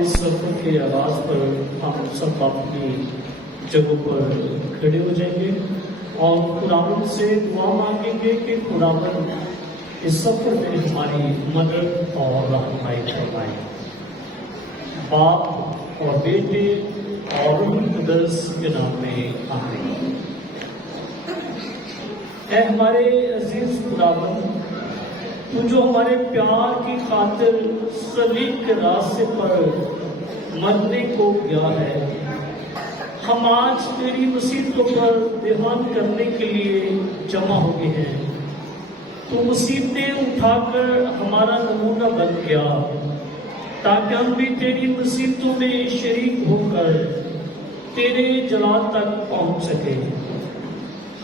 इस सफर के आगाज पर हम सब अपनी जगहों पर खड़े हो जाएंगे और खुदावंद से दुआ मांगेंगे कि खुदावंद इस सफर में हमारी मदद और रहनुमाई फरमाए। बाप और बेटे और रूह कुद्दस के नाम में आमीन। ऐ हमारे अजीज खुदावंद, तू जो हमारे प्यार की खातिर सलीब के रास्ते पर मरने को गया है, हम आज तेरी मुसीबतों पर ध्यान करने के लिए जमा हो गए हैं। तू मुसीबतें उठाकर हमारा नमूना बन गया ताकि हम भी तेरी मुसीबतों में शरीक होकर तेरे जलाल तक पहुंच सके।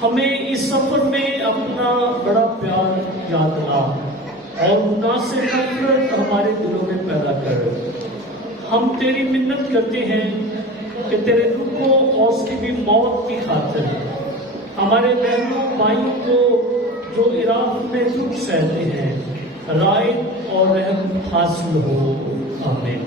हमें इस सफर में अपना बड़ा प्यार याद दिला और गुनाह से नफरत हमारे दिलों में पैदा कर। हम तेरी मिन्नत करते हैं कि तेरे दुखों और उसकी भी मौत की खातिर हमारे बहनों भाइयों को जो इराक में दुख सहते हैं राहत और रहम हासिल हो। आमीन।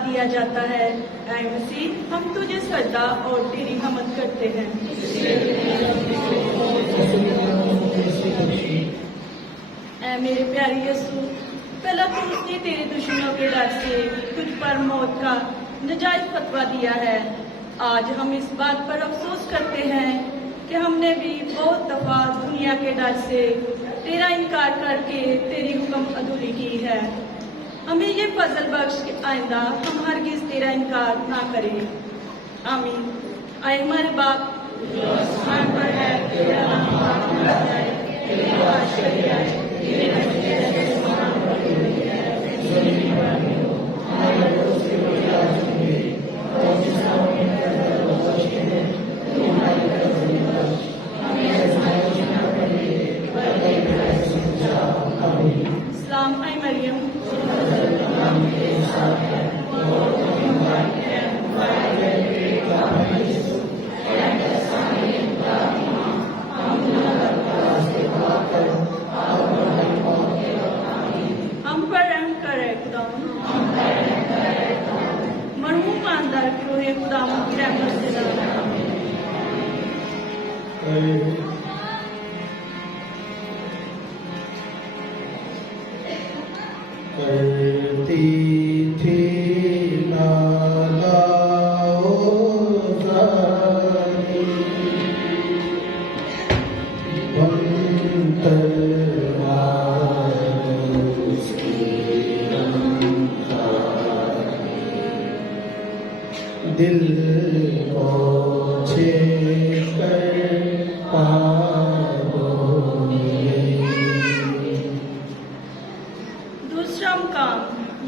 दिया जाता है। ऐ मसीह, हम तुझे सजदा और तेरी हमद करते हैं। ऐ मेरे प्यारे यीशु, पहला तो उसने तेरे दुश्मनों के डर से तुझ पर मौत का नजायज फतवा दिया है। आज हम इस बात पर अफसोस करते हैं कि हमने भी बहुत दफा दुनिया के डर से तेरा इनकार करके तेरी हुक्म अधूरी की है। हमें ये फजल बख्श कि आइंदा हम हरगिज तेरा इनकार ना करें। आमीन। आए हमारे बाप जो आसमान पर है, तेरा नाम पाक होना जाए, तेरी बादशाही आए, तेरे नज़दीक जैसे आसमान पर होती है, ज़मीन पर भी हो। हमारे रोज़ की रोटी आज हमें दे, और जिसका हमें कर्ज बख्शते हैं, तू हमारी कर्ज नहीं बख्श, हमें आज़माइश में न डालिए, बल्कि बुराई से बचा। आमीन। इस्लाम ऐ मरियम हम पर रहम करे खुदावंद, मरहूम ईमानदार की रूह खुदावंद की रहमत से करती थी नाला जानी बंतर दिल को छेड़ कर दूसरा मुकाम,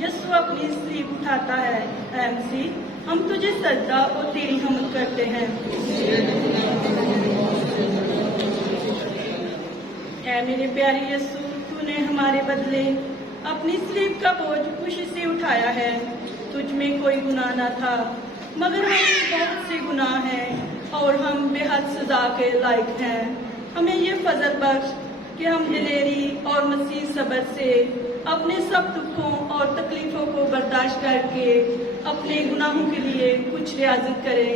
यीशु अपनी सलीब उठाता है। ऐ मसीह, हम तुझे सजदा और तेरी हमद करते हैं। ऐ मेरे प्यारे यीशु, तूने हमारे बदले अपनी सलीब का बोझ खुशी से उठाया है। तुझ में कोई गुनाह न था, मगर हम बहुत से गुनाह हैं और हम बेहद सजा के लायक हैं। हमें ये फजल बख्श कि हम दिलेरी और मसीह सब्र से अपने सब दुखों और तकलीफों को बर्दाश्त करके अपने गुनाहों के लिए कुछ रियाजत करें।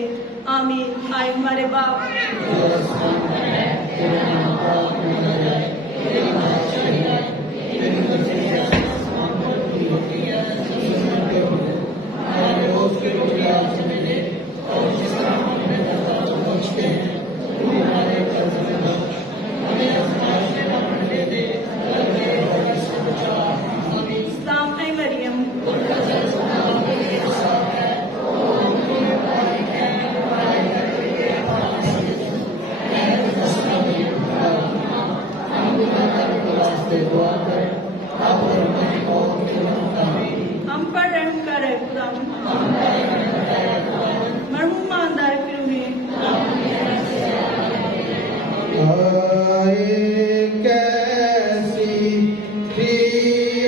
आमीन। आए हमारे बाप वास्ते दुआ करें आप और हमारी मौत के वक्त आमीन। हम पर रहम करे खुदावंद। मरहूम ईमानदार की रूहें आए कैसी थी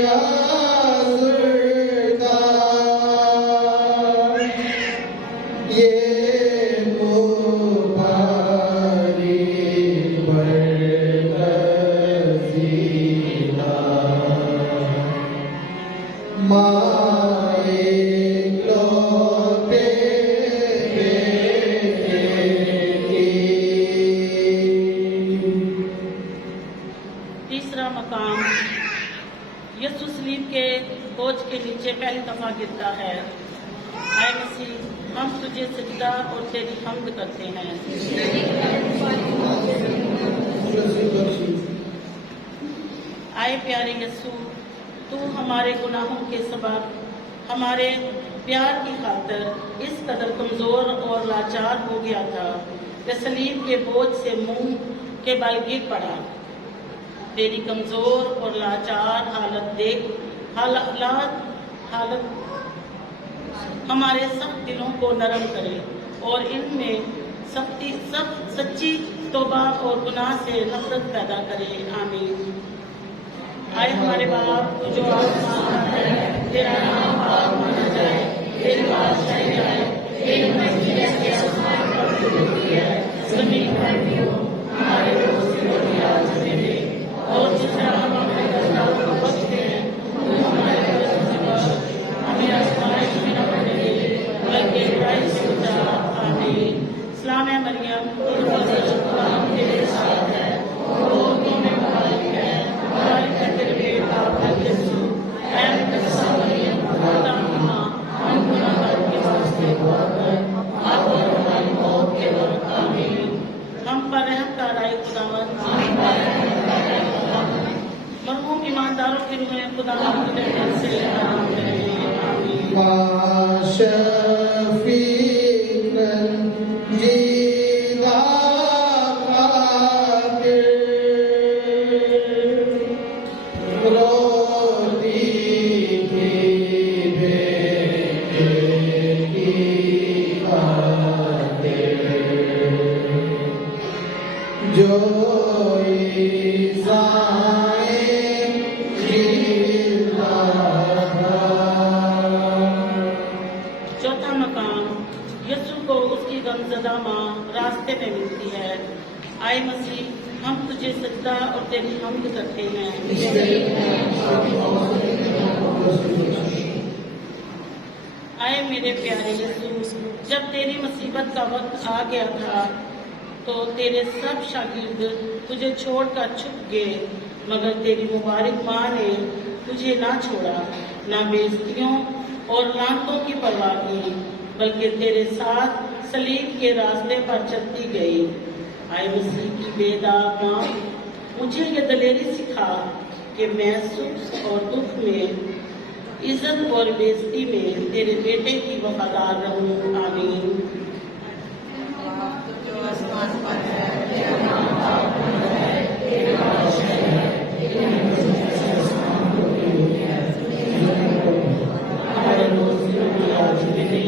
आज़रदार, ये मुबारी बरगज़ीदा, माए लौटे तीसरा मकाम यीशु सलीब के बोझ के नीचे पहली दफा गिरता है। आए मसीह, हम तुझे सजदा और तेरी हम्द करते हैं। आए प्यारे यीशु, तू हमारे गुनाहों के सबब हमारे प्यार की खातिर इस कदर कमजोर और लाचार हो गया था कि सलीब के बोझ से मुंह के बल गिर पड़ा। तेरी कमजोर और लाचार हालत हमारे सब दिलों को नरम करे और इनमें सच्ची तौबा और गुनाह से नफरत पैदा करे। आमीन। आए हमारे बाप, तू जो आसमान में है, तेरा नाम पाक माना जाए, तेरी बादशाही आए, तेरी मर्जी जैसे आसमान पर होती है जमीन पर भी हो। हमारे रोज की रोटी आज हमें दे और जितना हम अपने कर्जदारों को बख्शते हैं, तू हमारे कर्ज से बख्श, हमें आजमाइश में न पड़ने दे, बल्कि बुराई से बचा। आमीन। सलाम है मरियम, खुदा तेरे साथ है, वो तुम्हें मुबारक है, मुबारक है तेरे पेट का फल यीशु। ऐ मुकद्दसा मरियम, खुदा की माँ, हम गुनाहगारों के वास्ते दुआ कर अब और हमारी मौत के वक्त। आमीन। हम पर रहम कर आए खुदावंद। मरहूम ईमानदारों की रूहें खुदावंद की रहमत से आराम करें। आमीन। माशफ़ीक़न जीदा खातिर, रोती थी बेटे की खातिर, जो ईसाए जीता था। चौथा मकाम यीशु को उसकी गमज़दा माँ रास्ते में मिलती है। आए मसीह, हम तुझे सजदा और तेरी हम्द करते हैं। आए मेरे प्यारे यीशु, जब तेरी मुसीबत का वक्त आ गया था तो तेरे सब शागिर्द तुझे छोड़कर छुप गए, मगर तेरी मुबारक माँ ने तुझे ना छोड़ा, ना बेइज्जतियों और लानतों की परवाह की, बल्कि तेरे साथ सलीब के रास्ते पर चलती गई। आए मसीह की बेदाग माँ, मुझे ये दलेरी सिखा कि मैं सुख और दुख में, इज्जत और बेइज्जती में तेरे बेटे की वफादार रहूं। आमीन। हमारे रोज की रोटी आज हमें दे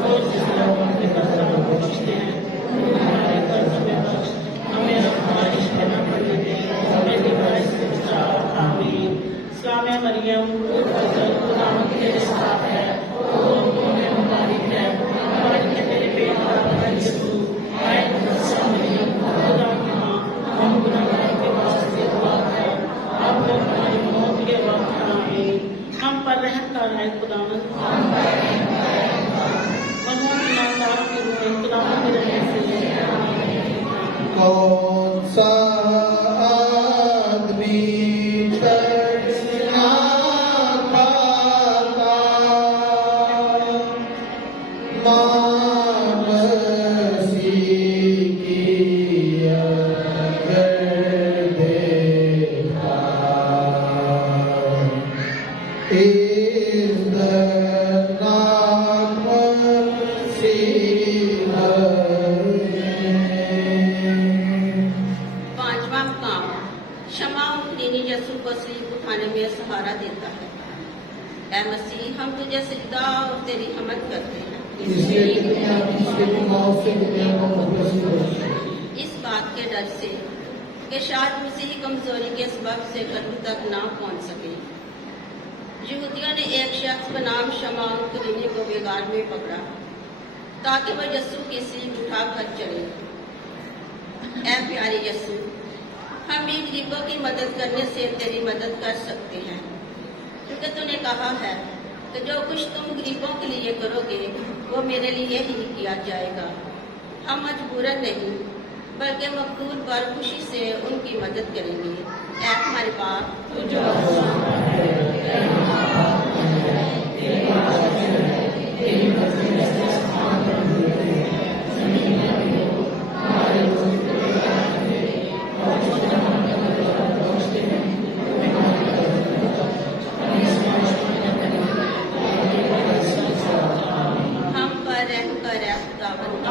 और जिस तरह हम अपने कर्जदारों को बख्शते हैं, तू हमारे कर्ज में बख्श, हमें आजमाइश में न पड़ने दे, हमें बुराई से बचा। आमीन। सलाम है मरियम, खुदा तेरे साथ है, वो तुम्हें मुबारक है, मुबारक है तेरे पेट का फल यीशु। ऐ मुकद्दसा मरियम, खुदा की माँ, हम गुनाहगारों के वास्ते दुआ कर अब और हमारी मौत के वक्त। आमीन। हम पर रहम कर है खुदावंद। मरहूम ईमानदारों की रूहें खुदावंद की रहमत से कौन सा आदमी तरस ना खाता, माँ मसीह की अगर देखा, इस यीशु को सलीब उठाने में सहारा देता है। ऐ मसीह, हम तुझे सिजदा और तेरी हमद करते हैं। इसलिए कि तूने अपनी सेवा मौत से दुनिया को वापस किया। इस बात के डर से कि शायद मसीह कमजोरी के सबब से कब्र तक ना पहुंच सके, यहूदियों ने एक शख्स बनाम शमौन कुरेनी को बेगार में पकड़ा ताकि वह यीशु की सीख उठा कर चले। ऐ प्यारे यीशु, हम भी गरीबों की मदद करने से तेरी मदद कर सकते हैं, क्योंकि तूने कहा है कि जो कुछ तुम गरीबों के लिए करोगे वो मेरे लिए ही किया जाएगा। हम मजबूरन नहीं बल्कि मकबूल पर खुशी से उनकी मदद करेंगे। ऐ हमारे बाप, हम पर रहम कर ऐ खुदावंद,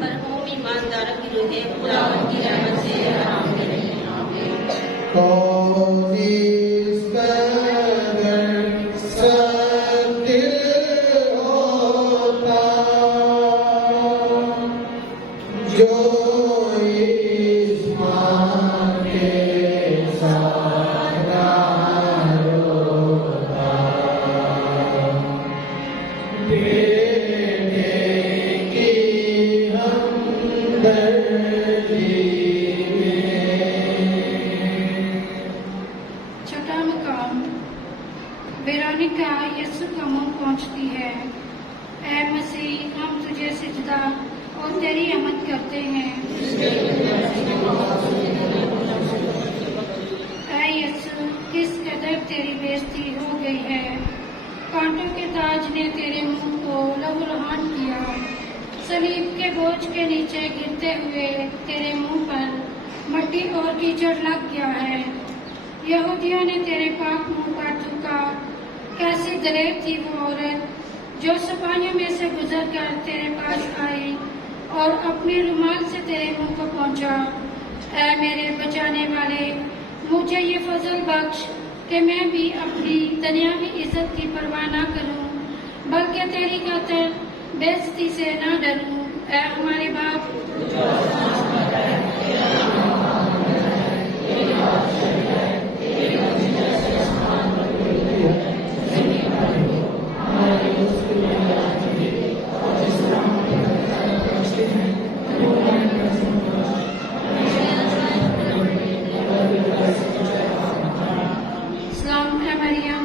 मरहूम ईमानदारों की रूहें खुदावंद की रहमत से आराम करें। कौन इस कदर सदिल होता जो इस माँ के सहारा होता, बेटे की हमदर्दी छठा मकाम। वेरोनिका यीशु का मुंह पहुंचती है। ऐ मसीह, हम तुझे सिजदा और तेरी हमद करते हैं। ऐ यीशु, किस कदर तेरी बेइज्जती हो गई है। कांटों के ताज ने तेरे मुंह को लहूलुहान किया। सलीब के बोझ के नीचे गिरते हुए तेरे मुंह पर मट्टी और कीचड़ लग गया है। यहूदियों ने तेरे पाक मुंह पर थूका। कैसी दलेर थी वो औरत जो सिपाहियों में से गुजर कर तेरे पास आई और अपने रुमाल से तेरे मुंह को पहुंचा। ऐ मेरे बचाने वाले, मुझे ये फजल बख्श कि मैं भी अपनी दुनियावी इज्जत की परवाह न करूं, बल्कि तेरी खातिर बेइज्जती से न डरूं। ऐ हमारे बाप, सलाम है मरियम,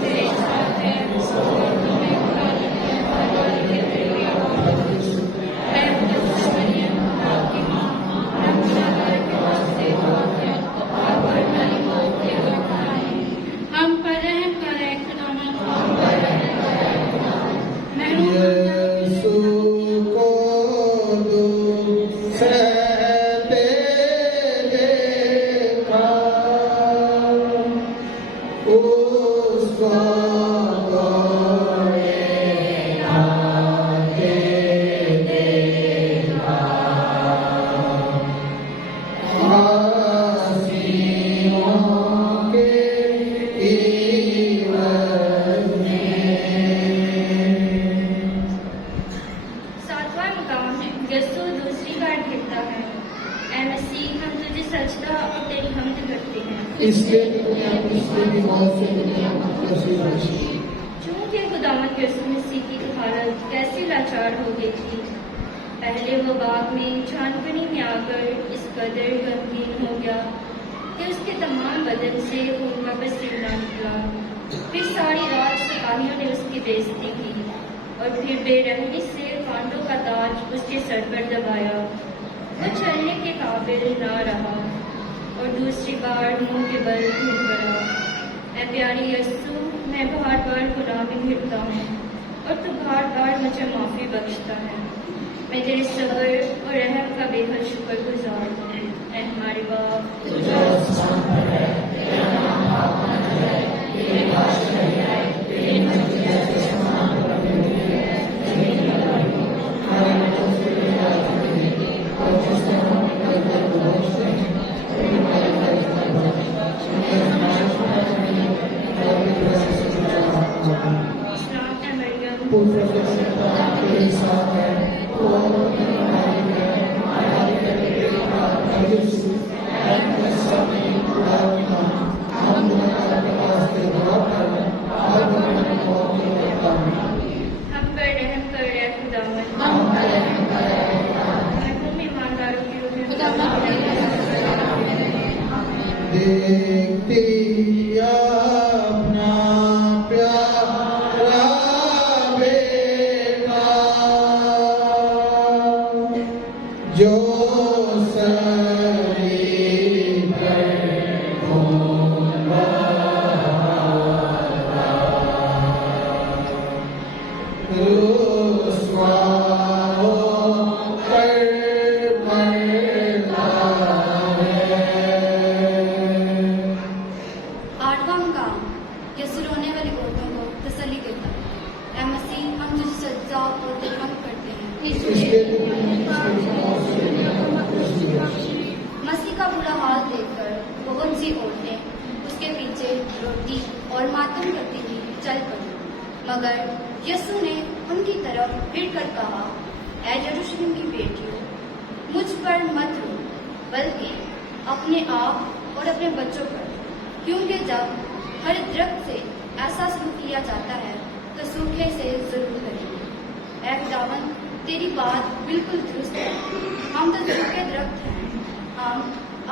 तेरे साथ है, तुम्हें खुदा की रहमत के तेरी आवाज़। ऐ मुकद्दस मरियम, आपकी माँ, रब खुदा के वास्ते दुआ कर और हमारी मौत के वक्त आए। हम पर रहम करे खुदावंद, हम पर रहम करे। महरूम यीशु को दुख सहते देखा, उसको गोरे आगे देखा, आसियों के इवज में। सातवां मकाम है। यीशु दूसरी बार गिरता है। ऐ मसीह, हम तुझे सजदा और तेरी हमद करते हैं। इसलिए कि तूने अपनी सेवा मौत से दुनिया को वापस किया। चूंकि खुदावंद यीशु मसीह की हालत कैसी लाचार हो गई थी। पहले वो बाग में जानवनी में आकर इस कदर गमगीन हो गया कि उसके तमाम बदन से खून का पसीना निकला। फिर सारी रात सिपाहियों ने उसकी बेइज्जती की और फिर बेरहमी से कांटों का ताज उसके सर पर दबाया। वो चलने के काबिल ना रहा और दूसरी बार मुंह के बल गिर पड़ा। ऐ प्यारी यीशु, मैं बार बार गुनाह में गिरता हूँ और तू बार बार मुझे माफ़ी बख्शता है। मैं तेरे सब्र और रहम का बेहद शुक्रगुजार हूँ। ऐ हमारे बाप, तेरे साथ है, तो अपनी हमारी है यीशु, मैं सब में खुदा की मां, हम दोनों का वास्ते दुआ करें, और अपने मौत की करता हूं। हम पर रहम कर रहे खुदावन। हम पर रहम कर मरहूम ईमानदारों की रूह देखती अपना प्यारा बेटा जो सलीब पर घूम रुसवा होकर मरता है। आठवां काम, यीशु रोने वाली औरतों को तसल्ली देता है। ऐ मसीह, हम तुझे सजदा और दिलवंद करते हैं। मसीह का बुरा हाल देखकर बहुत सी औरतें उसके पीछे रोटी और मातम करती हुई चल पड़ी, मगर यीशु ने उनकी तरफ फिरकर कहा, ऐ यरूशलेम की बेटियों, मुझ पर मत रो, बल्कि अपने आप और अपने बच्चों पर, क्योंकि जब हर दरख्त से ऐसा सलूक किया जाता है तो सूखे से जरूर करेंगे। ऐ खुदावन, तेरी बात बिल्कुल दुरुस्त है। हम तो सूखे दरख्त हैं। हम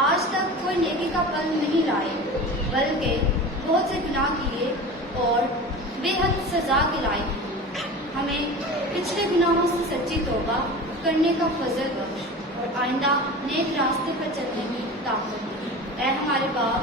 आज तक कोई नेकी का फल नहीं लाए, बल्कि बहुत से गुनाह किए और बेहद सजा के लायक हैं। हमें पिछले गुनाहों से सच्ची तौबा करने का फजल बख्श और आइंदा नेक रास्ते पर चलने की ताकत दे। ऐ हमारे बाप,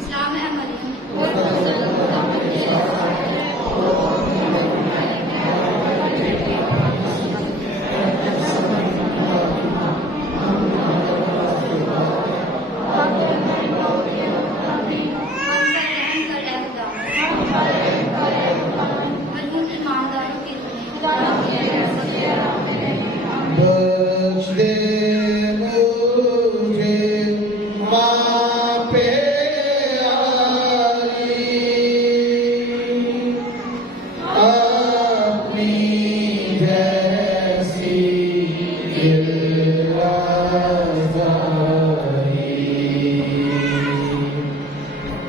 सलाम है मरियम, मरहूम ईमानदारों की बख्श दे मुझे माँ प्यारी, अपनी जैसी दिलआज़ारी,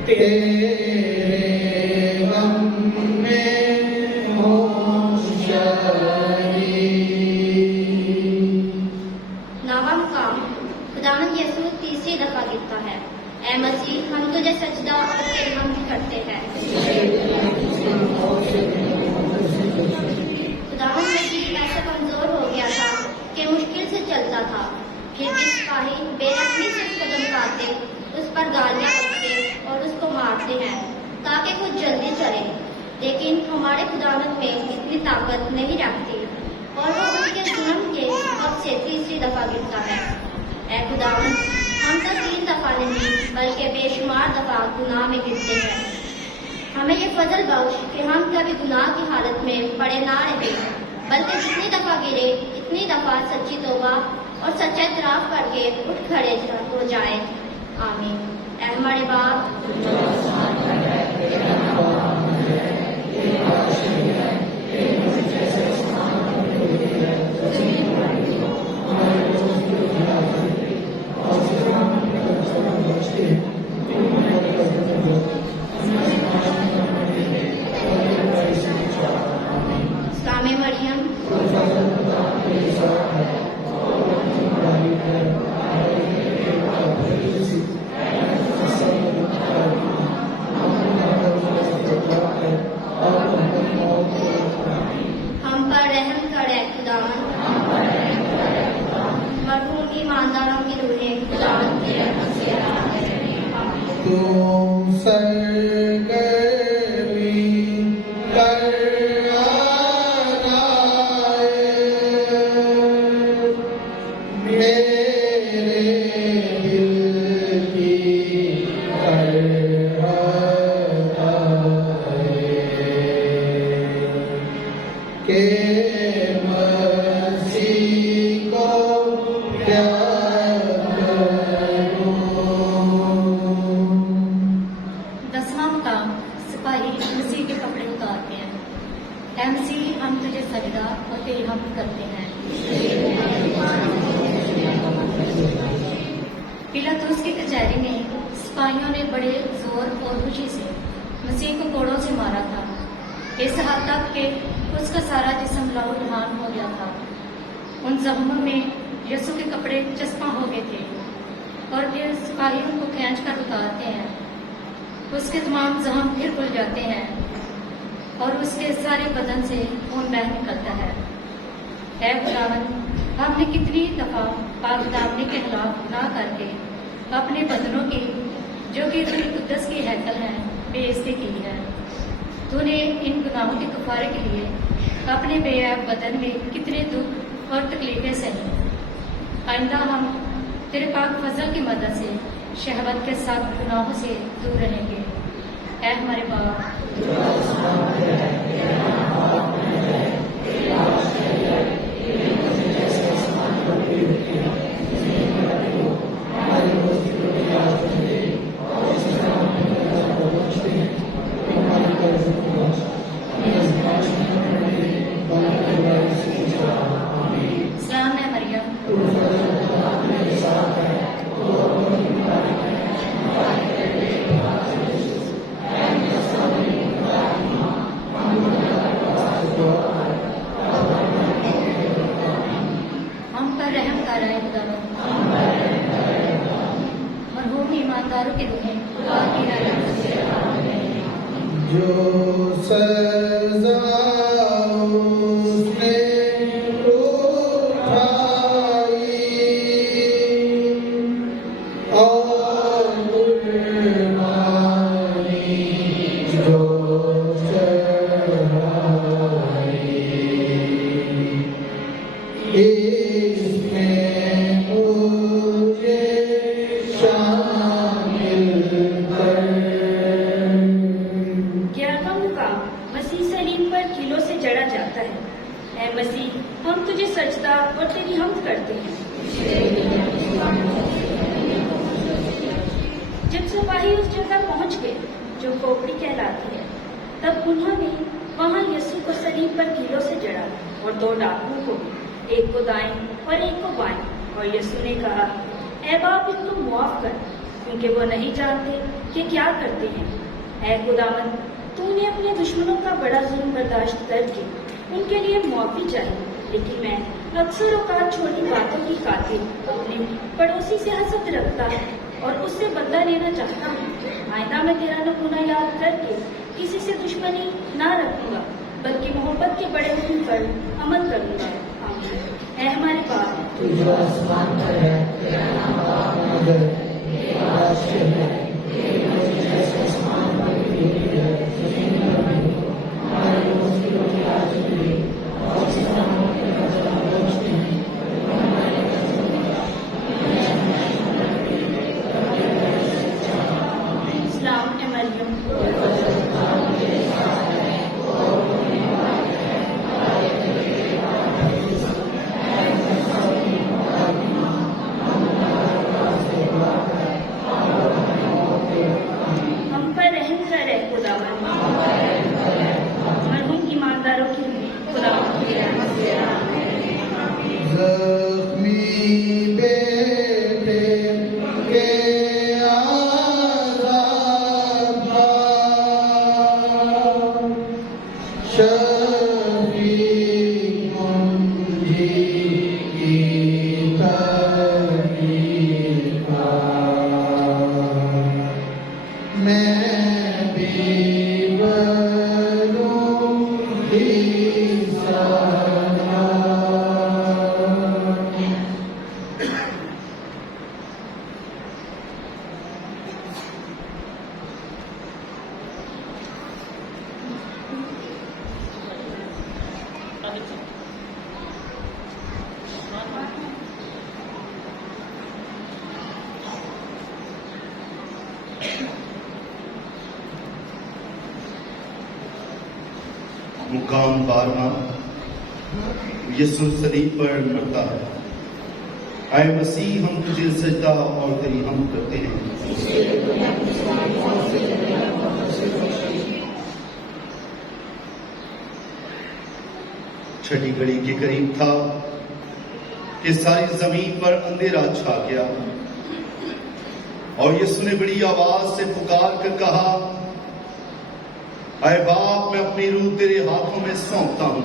तेरे गम में होशियारी। नावाम काम, खुदावंद यीशु तीसरी दफा गिरता है। ऐ मसीह, हम तुझे सजदा और तेरे हम करते हैं। खुदावंद मसीह ऐसा कमजोर हो गया था कि मुश्किल से चलता था, फिर भी सिपाही बेरहमी से उसको धमकाते, उस पर गालियां बकते और उसको मारते हैं ताकि कुछ जल्दी चले। लेकिन हमारे खुदावंद में इतनी ताकत नहीं रखती और वो उनके जुल्म के वक्त से तीसरी दफा गिरता है। ऐ खुदावंद, हम तो 3 दफा नहीं बल्कि बेशुमार दफा गुनाह में गिरते हैं। हमें ये फजल बख्श कि हम कभी गुनाह की हालत में पड़े ना रहे, बल्कि जितनी दफा गिरे इतनी दफा सच्ची तौबा और सच्चा इतराफ करके उठ खड़े हो जाए। आमीन। ऐ हमारे बाप, सलाम है मरियम, हम पर रहम करे खुदावन, मरहूम ईमानदारों की रूहें खुदावन की रहमत से तुम सरगर्मी कर आए, मेरे दिल की कर हामिद करते हैं। पिलातुस की कचहरी में सिपाहियों ने बड़े जोर और खुशी से मसीह को कोड़ों से मारा था, इस हद तक कि उसका सारा जिस्म लहूलुहान हो गया था। उन जख्मों में यीशु के कपड़े चस्पा हो गए थे और फिर सिपाही उनको खींच कर उतारते हैं। उसके तमाम जख्म फिर खुल जाते हैं और उसके सारे बदन से खून बह निकलता है। ऐ खुदावंद, हमने कितनी दफा पाक दामनी के खिलाफ ना करके अपने बदनों की, जो कि रूह कुद्दस की हैकल है, बेइज्जती की है। तूने इन गुनाहों के कफारे के लिए अपने बेऐब बदन में कितने दुख और तकलीफें सही। आइंदा हम तेरे पाक फजल की मदद से शहवत के साथ गुनाहों से दूर रहेंगे। ऐ हमारे बाप, सलाम है मरियम, हम पर रहम कर रहे खुदावंद। मरहूम ईमानदारों की रूहें आपकी रहमत से आमीन। जो सजा उसने उठाई और कुर्बानी जो चढ़ाई, इसमें मुझे शामिल कर। 11वां मुकाम, मसीह सलीब पर कीलों से जड़ा जाता है। ऐ मसीह, हम तुझे सजदा और तेरी हमद करते हैं। जब सिपाही उस जगह पहुंच गए जो खोपड़ी कहलाती है, तब उन्होंने वहां यीशु को सलीब पर कीलों से जड़ा और 2 डाकुओं को भी, एक को दाएं और एक को बाएं। और यीशु ने कहा, ऐ बाप, इनको मुआफ कर, क्योंकि वो नहीं जानते कि क्या करते हैं। ऐ खुदावंद, तूने अपने दुश्मनों का बड़ा जुल्म बर्दाश्त करके उनके लिए मुआफी चाहिए, लेकिन मैं अक्सर औकात छोटी बातों की खातिर अपने पड़ोसी से हसद रखता और उससे बदला लेना चाहता हूँ। आइंदा मैं तेरा नमूना याद करके किसी से दुश्मनी ना रखूंगा, बल्कि मोहब्बत के बड़े हुक्म पर अमल करूंगा। आमीन। ऐ हमारे बाप, तू जो आसमान पर है, तेरा नाम पाक मगर तेरा राष्ट्र है, तेरी मर्जी जैसे आसमान पर भी होती है, जमीन पर भी हो। हमारे रोज की रोटी आज भी दे, और जिस तरह हम अपने कर्जदार पहुंचते हैं, तो हमारे इस्लाम ए मरियम, हम पर रहम कर रहे खुदावंद। मरहूम ईमानदारों की खुदावंद की रहमत से आमीन। जख्मी बेटे के आज़ाद शफीक मुंजी की तरीका, मैं भी बनूं मुकाम 12वां, यीशु सलीब पर मरता है। आए मसीह, हम तुझे सजदा और तेरी हम करते हैं। छठी घड़ी के करीब था कि सारी जमीन पर अंधेरा छा गया और यीशु ने बड़ी आवाज से पुकार कर कहा, ऐ बाप, मैं अपनी रूह तेरे हाथों में सौंपता हूं।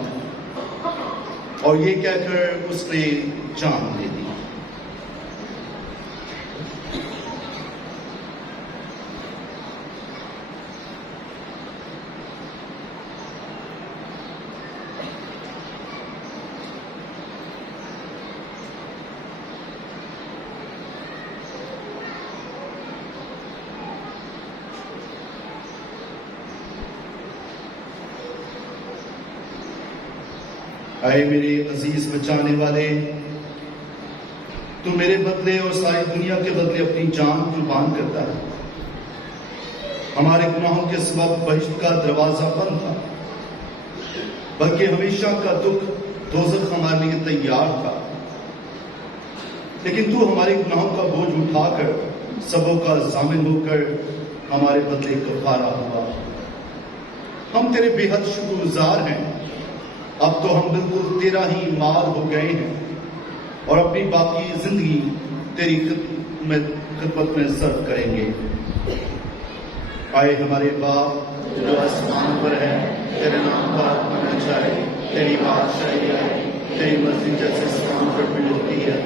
और ये कहकर उसने जान दे दी। आए मेरे अजीज बचाने वाले, तू मेरे बदले और सारी दुनिया के बदले अपनी जान कुर्बान करता है। हमारे गुनाहों के सबब बहिश्त का दरवाजा बंद था, बल्कि हमेशा का दुख दोज़ख हमारे लिए तैयार था। लेकिन तू हमारे गुनाहों का बोझ उठाकर सबों का जामिन होकर हमारे बदले कफारा हुआ। हम तेरे बेहद शुक्रगुजार हैं। अब तो हम बिल्कुल तेरा ही माल हो गए हैं और अपनी बाकी जिंदगी तेरी खिदमत में सर्व करेंगे। आए हमारे बाप जो आसमान पर है, तेरे नाम पाक माना जाए, तेरी बादशाही आए, तेरी मर्जी जैसे आसमान पर भी होती है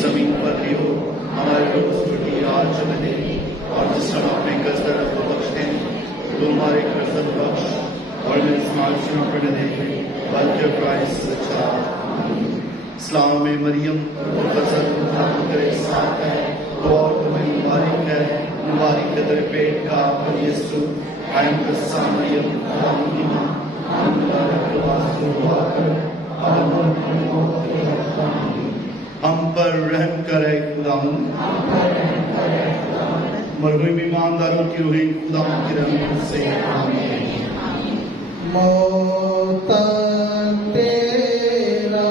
जमीन पर भी हो। हमारे रोज रोटी आज हमें दे और जिस हम अपने कर्जदारों को बख्श दें तो हमारे कर्जदार बख्श और मेरे समाज से पर न दें बल्कि क्राइस्ट सच्चा। इस्लाम में मरियम तेरे साथ है तो और तुम्हें मुबारक है, मुबारक है तेरे पेट का फल यीशु। कायम कस्सा मरियम की मां, हम पर रहम करे खुदावंद। मरहूम ईमानदारों की रूहें खुदावंद की रहमत से आमीन। मौत तेरा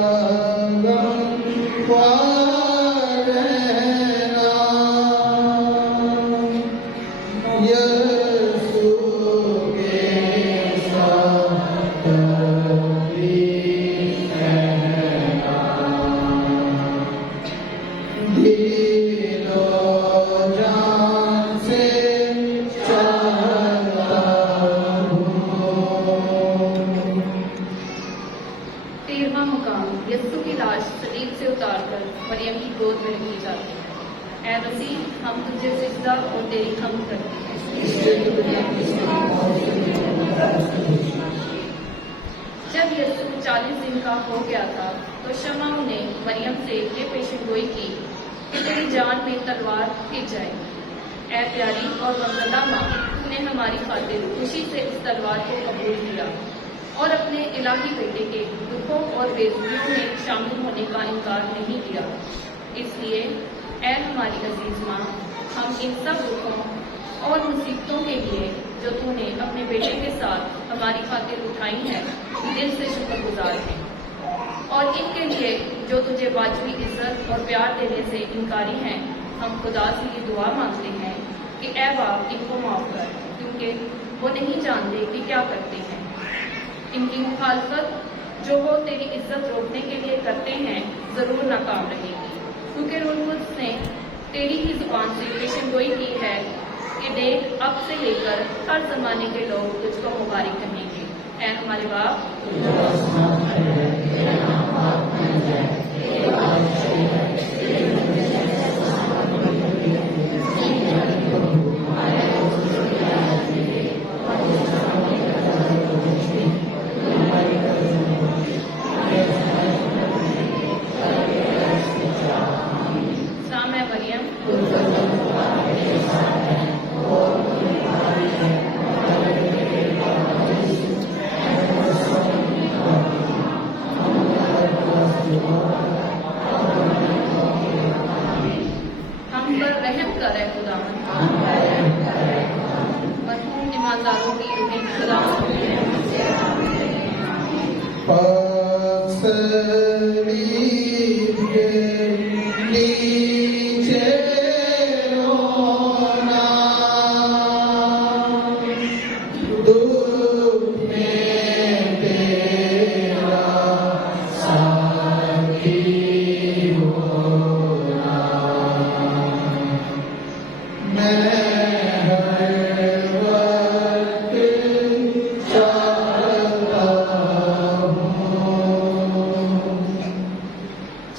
हम तुझे सिजदा और तेरी हम करते हैं। जब यीशु 40 दिन का हो गया था तो शमाऊ ने मरियम से ये पेशेंगोई की कि तेरी जान में तलवार खींच जाएगी। ऐ प्यारी और वंदना माँ, तूने हमारी खातिर खुशी से इस तलवार को कबूल किया और अपने इलाही बेटे के दुखों और बेइज्जतियों में शामिल होने का इनकार नहीं किया। इसलिए ऐ हमारी अजीज माँ, हम इन सब दुखों और मुसीबतों के लिए जो तूने अपने बेटे के साथ हमारी खातिर उठाई है, दिल से शुक्रगुजार हैं। और इनके लिए जो तुझे वाजबी इज्जत और प्यार देने से इनकारी हैं, हम खुदा से ये दुआ मांगते हैं कि ऐ बाप, इनको माफ कर, क्योंकि वो नहीं जानते कि क्या करते हैं। इनकी मुखालफत जो वो तेरी इज्जत रोकने के लिए करते हैं जरूर नाकाम रहेगी, क्योंकि रूह कुद्स ने तेरी ही जुबान से पेशेंगोई की है कि देख, अब से लेकर हर जमाने के लोग तुझको मुबारक कहेंगे। ऐ हमारे बाप,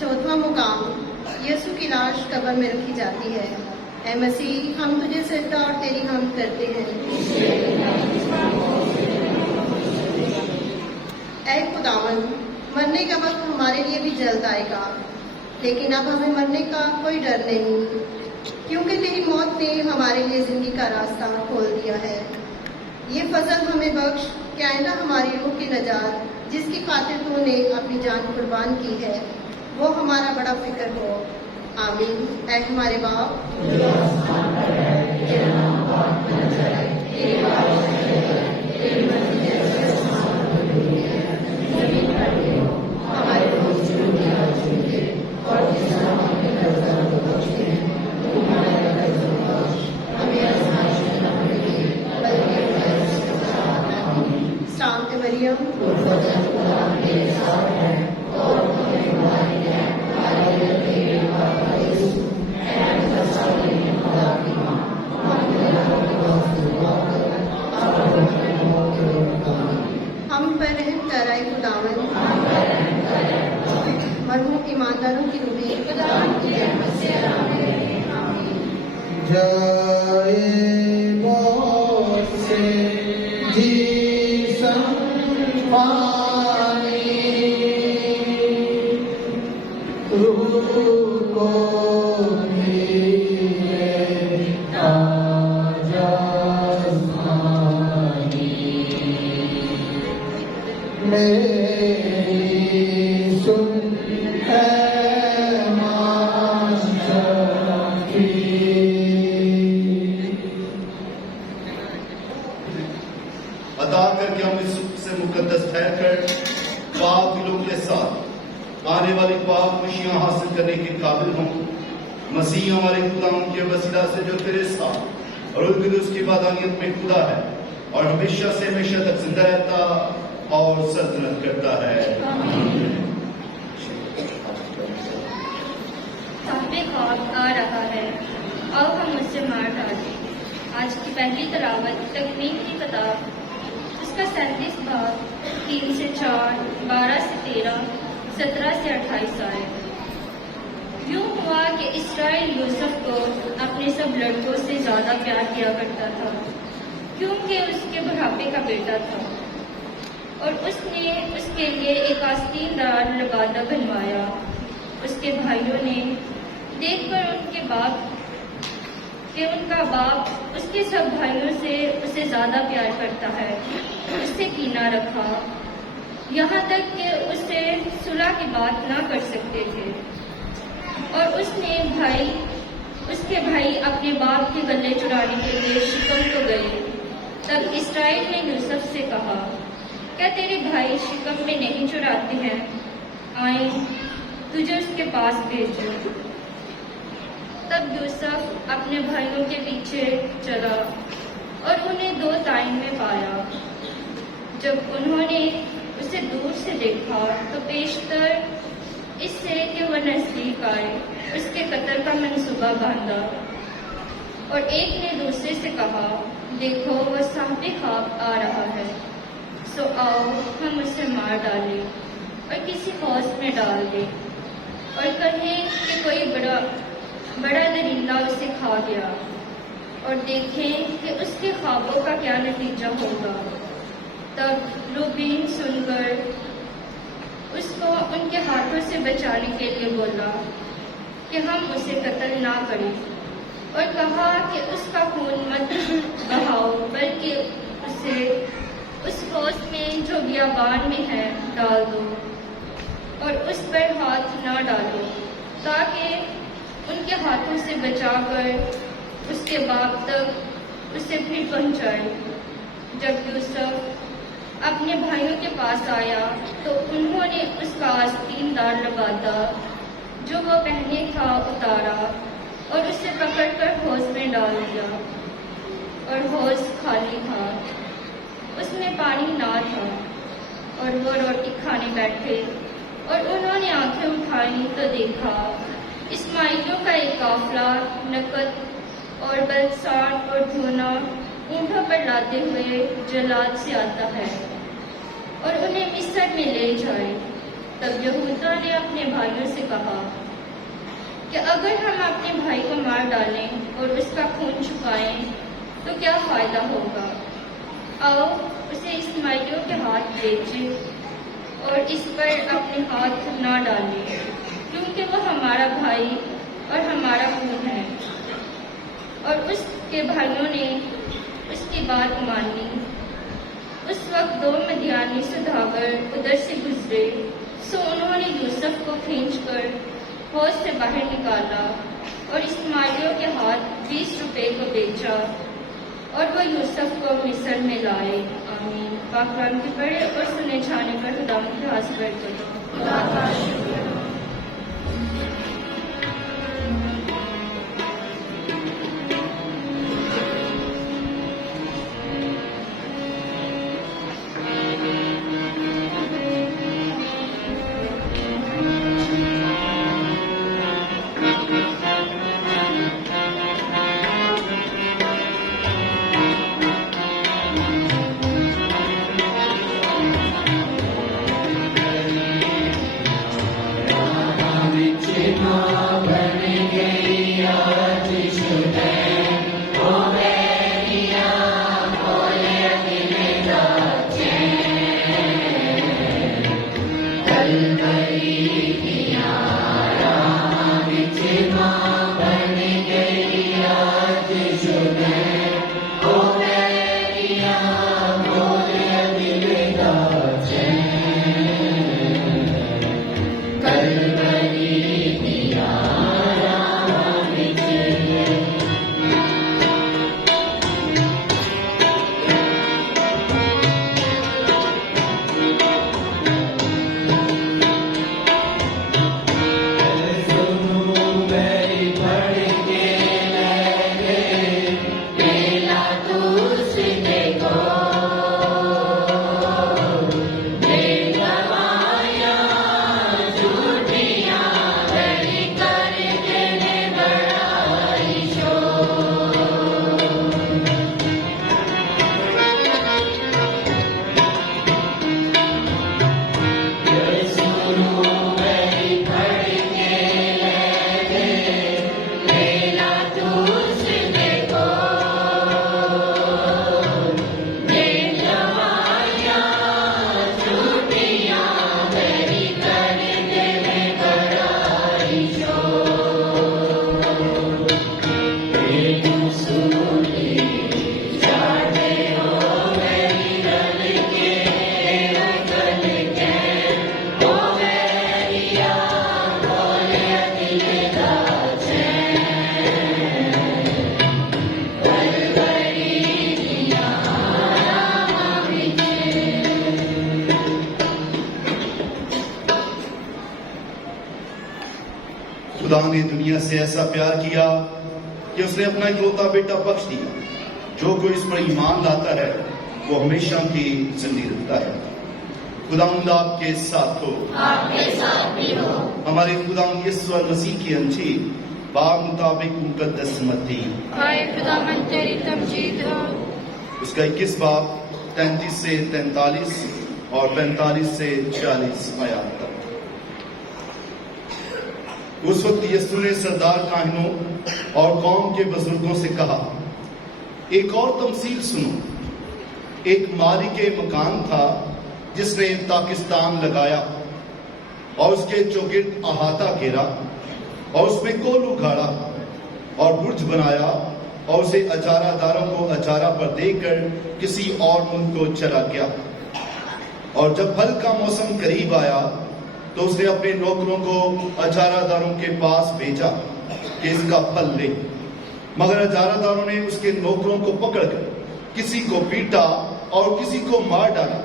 चौथा मुकाम, यीशु की लाश कब्र में रखी जाती है। ऐ मसीह, हम तुझे सजदा और तेरी हमद करते हैं। ऐ खुदावन, मरने का वक्त हमारे लिए भी जल्द आएगा, लेकिन अब हमें मरने का कोई डर नहीं, क्योंकि तेरी मौत ने हमारे लिए जिंदगी का रास्ता खोल दिया है। ये फजल हमें बख्श कि आइंदा हमारी रूह की नजात, जिसकी खातिर तूने अपनी जान कुर्बान की है, वो हमारा बड़ा फिक्र हो। आमीन। ऐ हमारे बाप, शांत मरियम, हम पर रहम कर आए खुदावन, मरहूम ईमानदारों की रूहें जाए मौत से जी संभाली, रूह को मिले आज़ादी। मेरी सुन है अदा करके हम इस सुख से मुकद्दस ठहरकर पाक दिलों के साथ आने वाली पाक खुशियां हासिल करने के काबिल हों। मसीह हमारे खुदा के वसीला से जो तेरे साथ और उसकी बादानियत में खुदा है और हमेशा से हमेशा तक जिंदा रहता और सल्तनत करता है। सामने ख्वाब आ रहा है, आओ हम उससे मार डालें। आज की पहली तलावत तकमील की किताब, उसका 37 भाग 3 से 4, 12 से 13, 17 से 28 आए। यूं हुआ कि इस्राएल यूसुफ को अपने सब लड़कों से ज्यादा प्यार किया करता था, क्योंकि उसके बुढ़ापे का बेटा था, और उसने उसके लिए एक आस्तीनदार लबादा बनवाया। उसके भाइयों ने देखकर उनका बाप उसके सब भाइयों से उसे ज्यादा प्यार करता है, उससे कीना रखा, यहाँ तक कि उससे सुलह की बात ना कर सकते थे। और उसके भाई अपने बाप के गले चुराने के लिए शिकम को गए। तब इस्राएल ने यूसुफ से कहा, क्या तेरे भाई शिकम में नहीं चुराते हैं? आए, तुझे उसके पास भेजो। तब यूसुफ अपने भाइयों के पीछे चला और उन्हें 2 ताइन में पाया। जब उन्होंने उसे दूर से देखा तो पेशतर इससे कि वह नजदीक आए, उसके कत्ल का मंसूबा बांधा। और एक ने दूसरे से कहा, देखो वह सामने ख्वाब आ रहा है, सो आओ हम उसे मार डालें और किसी हौज में डाल दें और कहें कि कोई बड़ा दरिंदा उसे खा गया, और देखें कि उसके ख्वाबों का क्या नतीजा होगा। तब रूबीन सुनकर उसको उनके हाथों से बचाने के लिए बोला कि हम उसे कत्ल ना करें, और कहा कि उसका खून मत बहाओ, बल्कि उसे उस फौज में जो बियाबान में है डाल दो और उस पर हाथ ना डालो, ताकि उनके हाथों से बचाकर उसके बाप तक उसे फिर पहुंचाए। जब यूसुफ अपने भाइयों के पास आया तो उन्होंने उसका आस्तीनदार लबादा जो वो पहने था उतारा और उसे पकड़कर हौज में डाल दिया, और हौज खाली था, उसमें पानी ना था। और वो रोटी खाने बैठे और उन्होंने आंखें उठाई तो देखा इस्माइलियों का एक काफिला नकद और बलसान और धोना ऊँटों पर लाते हुए जलाद से आता है और उन्हें मिस्र में ले जाए। तब यहूदा ने अपने भाइयों से कहा कि अगर हम अपने भाई को मार डालें और उसका खून चुकाएं तो क्या फायदा होगा। आओ उसे इस्माइलियों के हाथ बेचें और इस पर अपने हाथ ना डालें, क्योंकि वह हमारा भाई और हमारा खून है। और उसके भाइयों ने उसकी बात मानी। उस वक्त 2 मदियानी सौदागर उधर से गुजरे, सो उन्होंने यूसुफ को खींचकर हौज से बाहर निकाला और इस्माइलियों के हाथ 20 रुपए को बेचा और वह यूसुफ को मिस्र में लाए। आमीन। पाकलाम के पढ़े और सुने जाने पर खुदा की हाथ करो। खुदा ने दुनिया से ऐसा प्यार किया कि उसने अपना इकलौता बेटा बख्श दिया। जो कोई इस पर ईमान लाता है वो हमेशा की जिंदगी रखता है। खुदावंद आपके साथ हो, आपके साथ भी हो। हमारे खुदावंद यीशु मसीह की अंजी बाब मुताबिक मुकद्दस मत्ती हाय खुदावंद तेरी तमजीद हो। उसका 21 बाब 33 से 43 और 45 से 40 आयात तक। उस वक्त यीशु ने सरदार काहिनों और कौम के बुजुर्गों से कहा, एक और तमसील सुनो। एक मालिक मकान था जिसने ताकिस्तान लगाया और उसके चौगिर्द अहाता घेरा और उसमें कोलू गाड़ा और बुर्ज बनाया और उसे अजारादारों को अजारा पर देकर किसी और मुल्क को चला गया। और जब फल का मौसम करीब आया तो उसने अपने नौकरों को अजारादारों के पास भेजा कि इसका फल ले। मगर अजारादारों ने उसके नौकरों को पकड़कर किसी को पीटा और किसी को मार डाला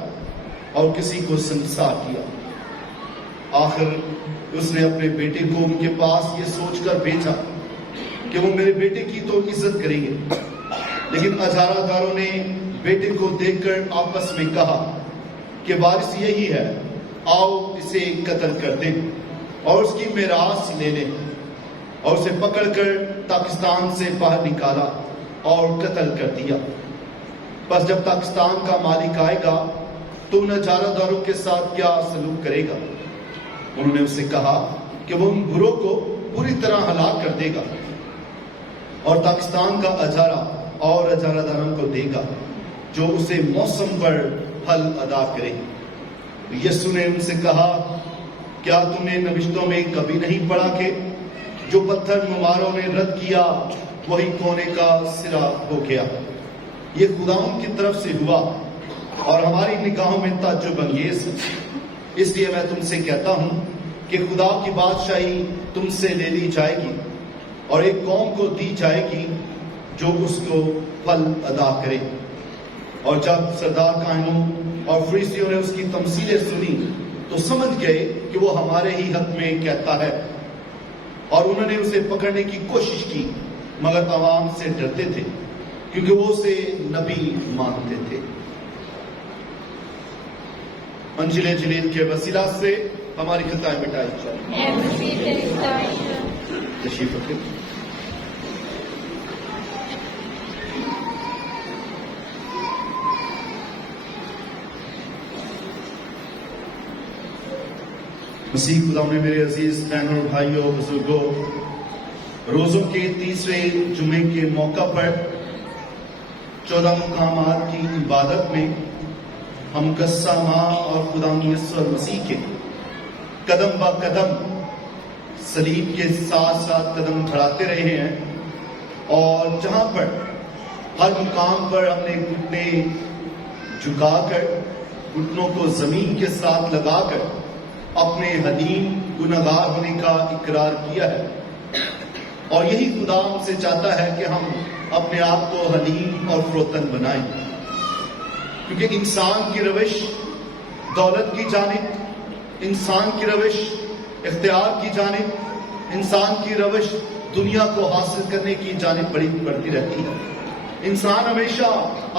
और किसी को संसार किया। आखिर उसने अपने बेटे को उनके पास ये सोचकर भेजा कि वो मेरे बेटे की तो इज्जत करेंगे। लेकिन अजारादारों ने बेटे को देखकर आपस में कहा कि वारिस यही है, आओ इसे कत्ल कर दें। اور اس کی میراث لے لیں، اور اسے پکڑ کر پاکستان سے باہر نکالا اور قتل کر دیا۔ بس جب پاکستان کا مالک آئے گا تو ان اجارہ داروں کے ساتھ کیا سلوک کرے گا؟ انہوں نے اسے کہا کہ وہ ان گروہ کو پوری طرح ہلاک کر دے گا اور پاکستان کا اجارہ اور اجارہ داروں کو دے گا جو اسے موسم پر پھل ادا کرے۔ یسوع نے ان سے کہا، کیا تم نے نوشتوں میں کبھی نہیں پڑھا کہ جو پتھر مماروں نے رد کیا وہی کونے کا سرا ہو گیا؟ یہ خداوند کی طرف سے ہوا اور ہماری نگاہوں میں تعجب انگیز ہے۔ اس لیے میں تم سے کہتا ہوں کہ خدا کی بادشاہی تم سے لے لی جائے گی اور ایک قوم کو دی جائے گی جو اس کو پھل ادا کرے۔ اور جب سردار کاہنوں اور فریسیوں نے اس کی تمثیلیں سنی تو سمجھ گئے کہ وہ ہمارے ہی حق میں کہتا ہے، اور انہوں نے اسے پکڑنے کی کوشش کی، مگر عوام سے ڈرتے تھے کیونکہ وہ اسے نبی مانتے تھے۔ انجیل جلیل کے وسیلہ سے ہماری خطائیں مٹائی جائیں۔ تشریف رکھیں۔ مسیح خدا میں میرے عزیز بہنوں اور بھائیوں بزرگوں، روزوں کے تیسرے جمعے کے موقع پر 14 مقامات کی عبادت میں ہم قصہ ماں اور خدا یسوع مسیح کے قدم با قدم صلیب کے ساتھ ساتھ قدم بڑھاتے رہے ہیں، اور جہاں پر ہر مقام پر ہم نے گھٹنے جھکا کر، گھٹنوں کو زمین کے ساتھ لگا کر اپنے حلیم گنہگار ہونے کا اقرار کیا ہے، اور یہی خدا ہم سے چاہتا ہے کہ ہم اپنے آپ کو حلیم اور فروتن بنائیں، کیونکہ انسان کی روش دولت کی جانب، انسان کی روش اختیار کی جانب، انسان کی روش دنیا کو حاصل کرنے کی جانب بڑھتی رہتی ہے۔ انسان ہمیشہ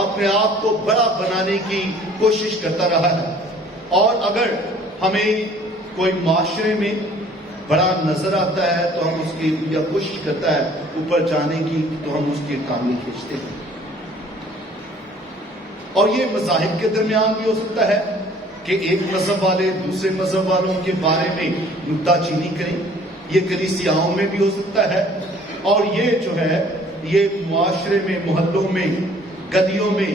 اپنے آپ کو بڑا بنانے کی کوشش کرتا رہا ہے، اور اگر ہمیں کوئی معاشرے میں بڑا نظر آتا ہے تو ہم اس کی، یا کوشش کرتا ہے اوپر جانے کی، تو ہم اس کی ٹانگیں کھینچتے ہیں۔ اور یہ مذاہب کے درمیان بھی ہو سکتا ہے کہ ایک مذہب والے دوسرے مذہب والوں کے بارے میں نکتہ چینی کریں، یہ کلیسیاؤں میں بھی ہو سکتا ہے، اور یہ جو ہے یہ معاشرے میں، محلوں میں، گلیوں میں،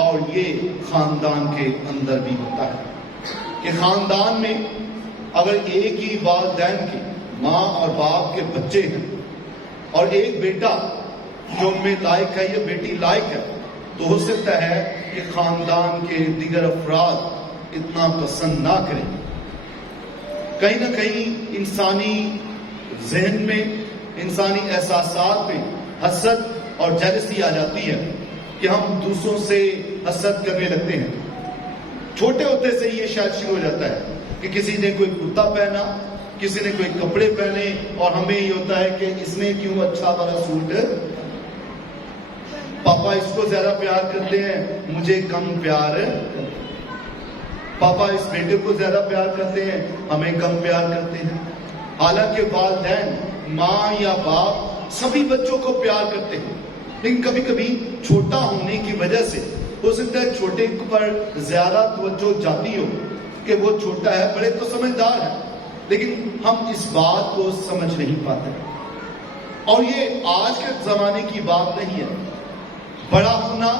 اور یہ خاندان کے اندر بھی ہوتا ہے کہ خاندان میں اگر ایک ہی والدین کے، ماں اور باپ کے بچے ہیں، اور ایک بیٹا جو ان میں لائق ہے یا بیٹی لائق ہے، تو ہو سکتا ہے کہ خاندان کے دیگر افراد اتنا پسند نہ کریں۔ کہیں نہ کہیں انسانی ذہن میں، انسانی احساسات میں حسد اور جیلسی آ جاتی ہے کہ ہم دوسروں سے حسد کرنے لگتے ہیں۔ چھوٹے ہوتے سے یہ شاید شروع ہو جاتا ہے کہ کسی نے کوئی کرتا پہنا، کسی نے کوئی کپڑے پہنے، اور ہمیں یہ ہوتا ہے کہ اس نے کیوں اچھا والا سوٹ، پاپا اس کو زیادہ پیار کرتے ہیں، مجھے کم پیار، پاپا اس بیٹے کو زیادہ پیار کرتے ہیں، ہمیں کم پیار کرتے ہیں۔ حالانکہ والدین، ماں یا باپ سبھی بچوں کو پیار کرتے ہیں، لیکن کبھی کبھی چھوٹا ہونے کی وجہ سے ہو سکتا ہے چھوٹے پر زیادہ توجہ جاتی ہو کہ وہ چھوٹا ہے، بڑے تو سمجھدار ہیں، لیکن ہم اس بات کو سمجھ نہیں پاتے۔ اور یہ آج کے زمانے کی بات نہیں ہے۔ بڑا ہونا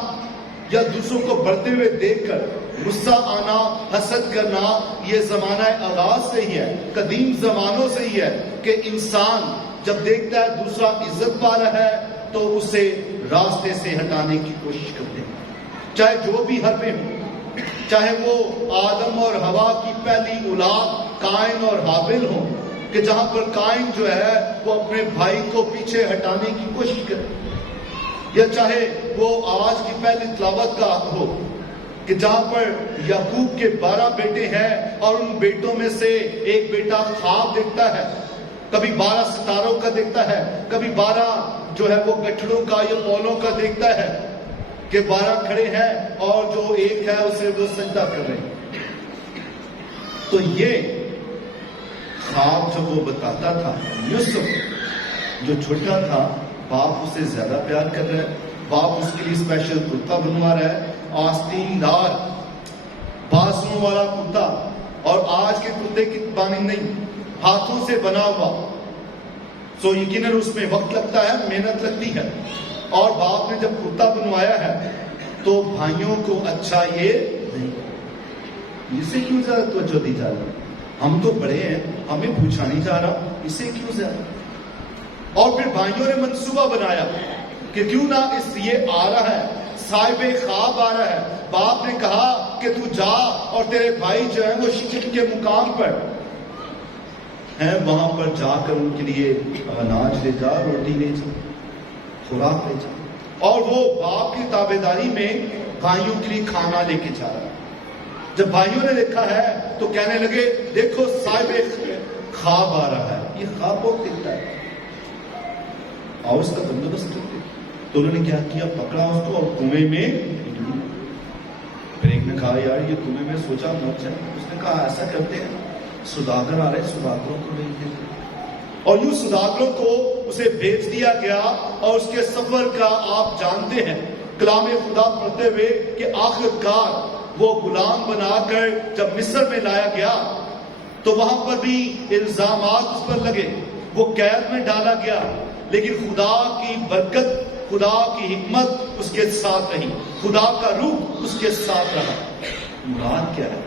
یا دوسروں کو بڑھتے ہوئے دیکھ کر غصہ آنا، حسد کرنا، یہ زمانہ آغاز سے ہی ہے، قدیم زمانوں سے ہی ہے کہ انسان جب دیکھتا ہے دوسرا عزت پا رہا ہے تو اسے راستے سے ہٹانے کی کوشش کرتے ہیں، چاہے جو بھی حد میں ہو، چاہے وہ آدم اور حوا کی پہلی اولاد قائن اور حابل ہوں، کہ جہاں پر قائن جو ہے وہ اپنے بھائی کو پیچھے ہٹانے کی کوشش کرے، یا چاہے وہ آج کی پہلی تلاوت کا ہو کہ جہاں پر یعقوب کے 12 بیٹے ہیں اور ان بیٹوں میں سے ایک بیٹا خواب دیکھتا ہے، کبھی 12 ستاروں کا دیکھتا ہے، کبھی 12 جو ہے وہ گٹھڑوں کا یا پولوں کا دیکھتا ہے کہ 12 کھڑے ہیں اور جو ایک ہے اسے وہ سجدہ کر رہے ہیں۔ تو یہ خواب جب وہ بتاتا تھا، یوسف جو چھوٹا تھا، باپ اسے زیادہ پیار کر رہا ہے، باپ اس کے لیے اسپیشل کرتا بنوا رہا ہے، آستین دار بازوں والا کرتا، اور آج کے کرتے کی بانی نہیں، ہاتھوں سے بنا ہوا، سو یقیناً اس میں وقت لگتا ہے، محنت لگتی ہے، اور باپ نے جب کرتا بنوایا ہے تو بھائیوں کو اچھا یہ نہیں، اسے کیوں زیادہ توجہ دی جا رہی؟ ہم تو بڑے ہیں، ہمیں پوچھا نہیں جا رہا، اسے کیوں زیادہ؟ اور پھر بھائیوں نے منصوبہ بنایا کہ کیوں نہ اس یہ آ رہا ہے، صاحب خواب آ رہا ہے، باپ نے کہا کہ تو جا اور تیرے بھائی جو ہیں وہ شکم کے مقام پر ہیں، وہاں پر جا کر ان کے لیے اناج لے جا، روٹی لے جا، خوراک لے جا، اور وہ باپ کی تابعداری میں بھائیوں کے لیے کھانا لے کے جا رہا ہے۔ جب بھائیوں نے دیکھا ہے تو کہنے لگے دیکھو صاحب خواب آ رہا ہے، یہ خواب بہت دکھتا ہے، اور اس کا بندوبست کرتے۔ تو انہوں نے کیا کیا، پکڑا اس کو اور کنویں میں، پھر ایک نے کہا یار یہ کنویں میں سوچا مر جائے، اس نے کہا ایسا کرتے ہیں سوداگر آ رہے، سوداگروں کو بھیج دیں، اور یوں سوداگروں کو اسے بھیج دیا گیا، اور اس کے سفر کا آپ جانتے ہیں کلام خدا پڑھتے ہوئے کہ آخر کار وہ غلام بنا کر جب مصر میں لایا گیا تو وہاں پر بھی الزامات اس پر لگے، وہ قید میں ڈالا گیا، لیکن خدا کی برکت، خدا کی حکمت اس کے ساتھ رہی، خدا کا روح اس کے ساتھ رہا۔ مراد کیا ہے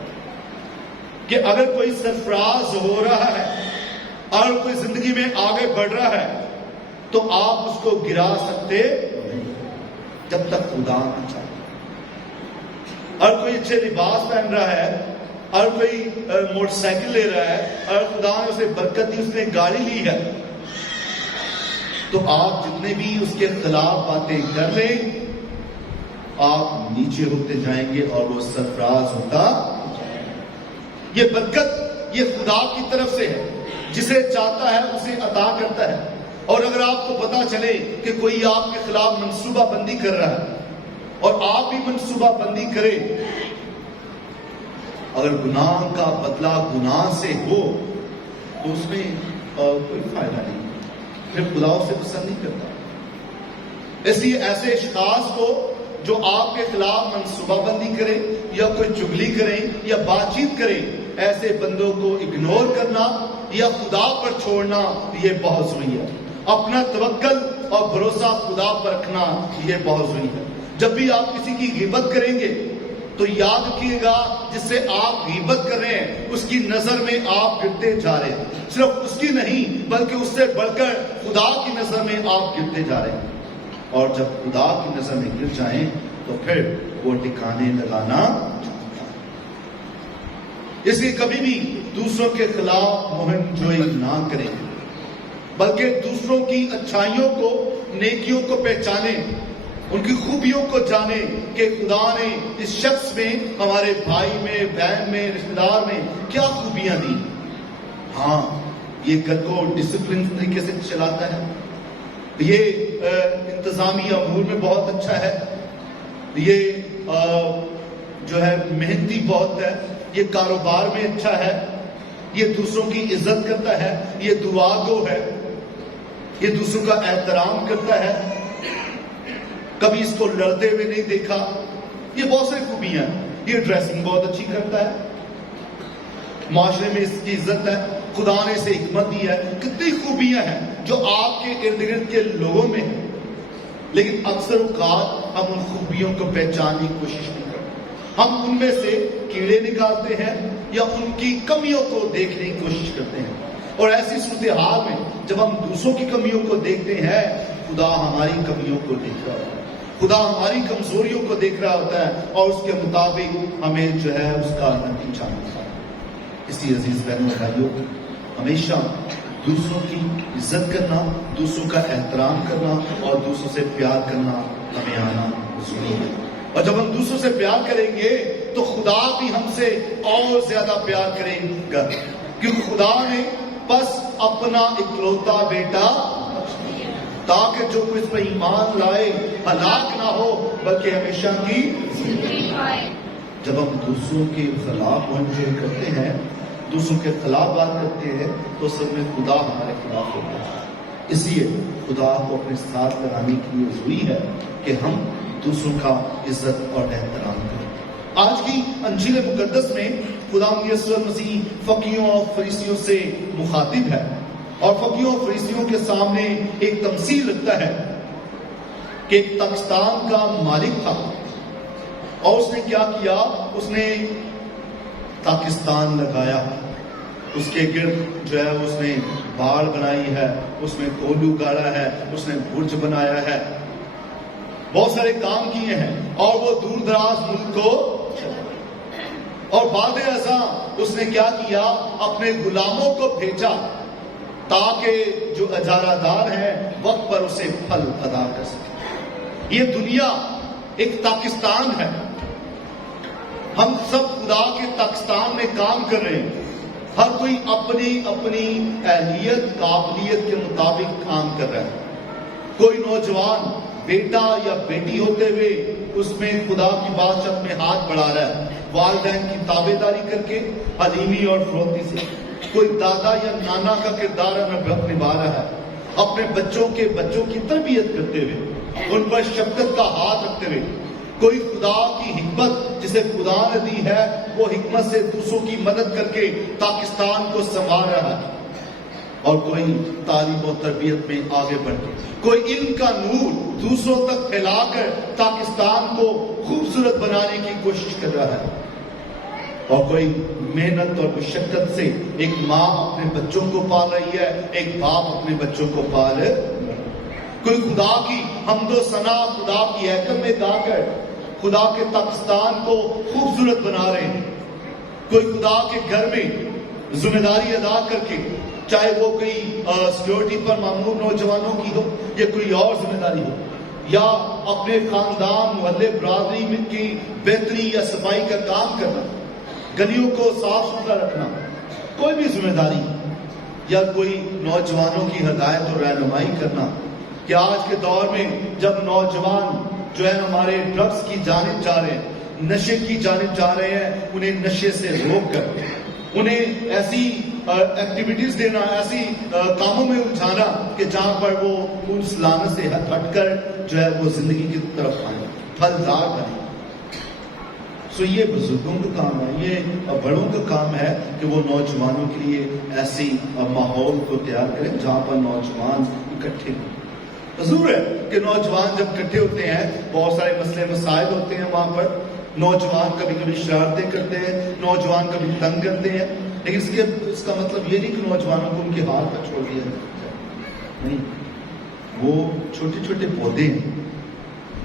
کہ اگر کوئی سرفراز ہو رہا ہے اور کوئی زندگی میں آگے بڑھ رہا ہے تو آپ اس کو گرا سکتے نہیں جب تک خدا نہ چاہے۔ اور کوئی اچھے لباس پہن رہا ہے اور کوئی موٹر سائیکل لے رہا ہے اور خدا نے اسے برکت دی، اس نے گاڑی لی ہے، تو آپ جتنے بھی اس کے خلاف باتیں کر لیں آپ نیچے ہوتے جائیں گے اور وہ سرفراز ہوتا۔ یہ برکت یہ خدا کی طرف سے ہے، جسے چاہتا ہے اسے عطا کرتا ہے۔ اور اگر آپ کو پتا چلے کہ کوئی آپ کے خلاف منصوبہ بندی کر رہا ہے اور آپ بھی منصوبہ بندی کریں، اگر گناہ کا بدلہ گناہ سے ہو تو اس میں کوئی فائدہ نہیں، پھر خدا اسے پسند نہیں کرتا۔ اس لیے ایسے اشخاص کو جو آپ کے خلاف منصوبہ بندی کریں یا کوئی چگلی کریں یا بات چیت کریں، ایسے بندوں کو اگنور کرنا یا خدا پر چھوڑنا یہ بہت ضروری ہے۔ اپنا توکل اور بھروسہ خدا پر رکھنا یہ بہت ضروری ہے۔ جب بھی آپ کسی کی غیبت کریں گے تو یاد رکھیے گا جس سے آپ غیبت کر رہے ہیں اس کی نظر میں آپ گرتے جا رہے ہیں، صرف اس کی نہیں بلکہ اس سے بڑھ کر خدا کی نظر میں آپ گرتے جا رہے ہیں، اور جب خدا کی نظر میں گر جائیں تو پھر وہ ٹھکانے لگانا۔ اس لیے کبھی بھی دوسروں کے خلاف مہم جوئی نہ کریں، بلکہ دوسروں کی اچھائیوں کو، نیکیوں کو پہچانیں، ان کی خوبیوں کو جانیں کہ خدا نے اس شخص میں، ہمارے بھائی میں، بہن میں، رشتہ دار میں کیا خوبیاں دی۔ ہاں یہ گھر کو ڈسپلن طریقے سے چلاتا ہے، یہ انتظامی امور میں بہت اچھا ہے، یہ جو ہے محنتی بہت ہے، یہ کاروبار میں اچھا ہے، یہ دوسروں کی عزت کرتا ہے، یہ دعا گو ہے، یہ دوسروں کا احترام کرتا ہے، کبھی اس کو لڑتے ہوئے نہیں دیکھا، یہ بہت سی خوبیاں ہیں، یہ ڈریسنگ بہت اچھی کرتا ہے، معاشرے میں اس کی عزت ہے، خدا نے اسے حکمت دی ہے، کتنی خوبیاں ہیں جو آپ کے ارد گرد کے لوگوں میں ہیں، لیکن اکثر اوقات ہم ان خوبیوں کو پہچاننے کی کوشش نہیں کرتے، ہم ان میں سے کیڑے نکالتے ہیں یا ان کی کمیوں کو دیکھنے کی کوشش کرتے ہیں، اور ایسی صورتحال میں جب ہم دوسروں کی کمیوں کو دیکھتے ہیں خدا ہماری کمیوں کو دیکھ رہا ہوتا ہے، خدا ہماری کمزوریوں کو دیکھ رہا ہوتا ہے اور اس کے مطابق ہمیں جو ہے اس کا نتیجہ ملتا ہے۔ اس لیے عزیز بہنوں اور بھائیوں، ہمیشہ دوسروں کی عزت کرنا، دوسروں کا احترام کرنا اور دوسروں سے پیار کرنا ہمیں آنا ضروری ہے، اور جب ہم دوسروں سے پیار کریں گے تو خدا بھی ہم سے اور زیادہ پیار کرے گا، کیونکہ خدا نے بس اپنا اکلوتا بیٹا تاکہ جو کوئی اس پر ایمان لائے ہلاک نہ ہو بلکہ ہمیشہ کی زندگی پائے۔ جب ہم دوسروں کے خلاف مہم کرتے ہیں، دوسروں کے خلاف بات کرتے ہیں تو سب میں خدا ہمارے خلاف ہوتا ہے. اس لیے خدا کو اپنے ساتھ لگانے کے لیے ضروری ہے کہ ہم دوسروں کا عزت اور احترام کریں. آج کی انجیل مقدس میں خدا یسوع مسیح فقیوں اور فریسیوں سے مخاطب ہے اور فقیوں اور فریسیوں کے سامنے ایک تمثیل رکھتا ہے کہ ایک پاکستان کا مالک تھا اور اس نے کیا کیا, اس نے پاکستان لگایا, اس کے گرد جو ہے اس نے باڑ بنائی ہے, اس میں کولو گاڑا ہے, اس نے برج بنایا ہے, بہت سارے کام کیے ہیں اور وہ دور دراز ملک کو, اور بعد ازاں اس نے کیا کیا, اپنے غلاموں کو بھیجا تاکہ جو اجارہ دار ہیں وقت پر اسے پھل ادا کر سکے. یہ دنیا ایک پاکستان ہے, ہم سب خدا کے پاکستان میں کام کر رہے ہیں, ہر کوئی اپنی اپنی اہلیت قابلیت کے مطابق کام کر رہا ہے. کوئی نوجوان بیٹا یا بیٹی ہوتے ہوئے اس میں خدا کی بادشاہت میں ہاتھ بڑھا رہا ہے, والدین کی تابع داری کر کے حلیمی اور فروختی سے. کوئی دادا یا نانا کا کردار نبھا رہا ہے, اپنے بچوں کی تربیت کرتے ہوئے, ان پر شفقت کا ہاتھ رکھتے ہوئے. کوئی خدا کی حکمت جسے خدا نے دی ہے وہ حکمت سے دوسروں کی مدد کر کے پاکستان کو سنبھال رہا ہے, اور کوئی تعلیم و تربیت میں آگے بڑھ کے کوئی علم کا نور دوسروں تک پھیلا کر پاکستان کو خوبصورت بنانے کی کوشش کر رہا ہے, اور کوئی محنت اور مشقت سے ایک ماں اپنے بچوں کو پال رہی ہے, ایک باپ اپنے بچوں کو پال رہا ہے. کوئی خدا کی حمد و ثنا خدا کی ہیکل میں گا کر خدا کے پاکستان کو خوبصورت بنا رہے ہیں. کوئی خدا کے گھر میں ذمہ داری ادا کر کے, چاہے وہ کوئی سیکورٹی پر مامور نوجوانوں کی ہو یا کوئی اور ذمہ داری ہو, یا اپنے خاندان محلے برادری میں کی بہتری یا صفائی کا کام کرنا, گلیوں کو صاف ستھرا رکھنا, کوئی بھی ذمہ داری, یا کوئی نوجوانوں کی ہدایت اور رہنمائی کرنا. کہ آج کے دور میں جب نوجوان جو ہے ہمارے ڈرگس کی جانب جا رہے ہیں, نشے کی جانب جا رہے ہیں, انہیں نشے سے روک کر انہیں ایسی ایکٹیویٹیز دینا, ایسی کاموں میں الجھانا کہ جہاں پر وہ اس لعنت سے ہٹ کر جو ہے وہ زندگی کی طرف آئیں, پھلدار بنے. سو یہ بزرگوں کا کام ہے, یہ بڑوں کا کام ہے کہ وہ نوجوانوں کے لیے ایسی ماحول کو تیار کریں جہاں پر نوجوان اکٹھے ہوں. ضرور ہے کہ نوجوان جب اکٹھے ہوتے ہیں بہت سارے مسئلے مسائل ہوتے ہیں وہاں پر, نوجوان کبھی کبھی شرارتیں کرتے ہیں, نوجوان کبھی تنگ کرتے ہیں, لیکن اس کا مطلب یہ نہیں کہ نوجوانوں کو ان کے حال پر چھوڑ دیا نہیں. وہ چھوٹے چھوٹے پودے ہیں,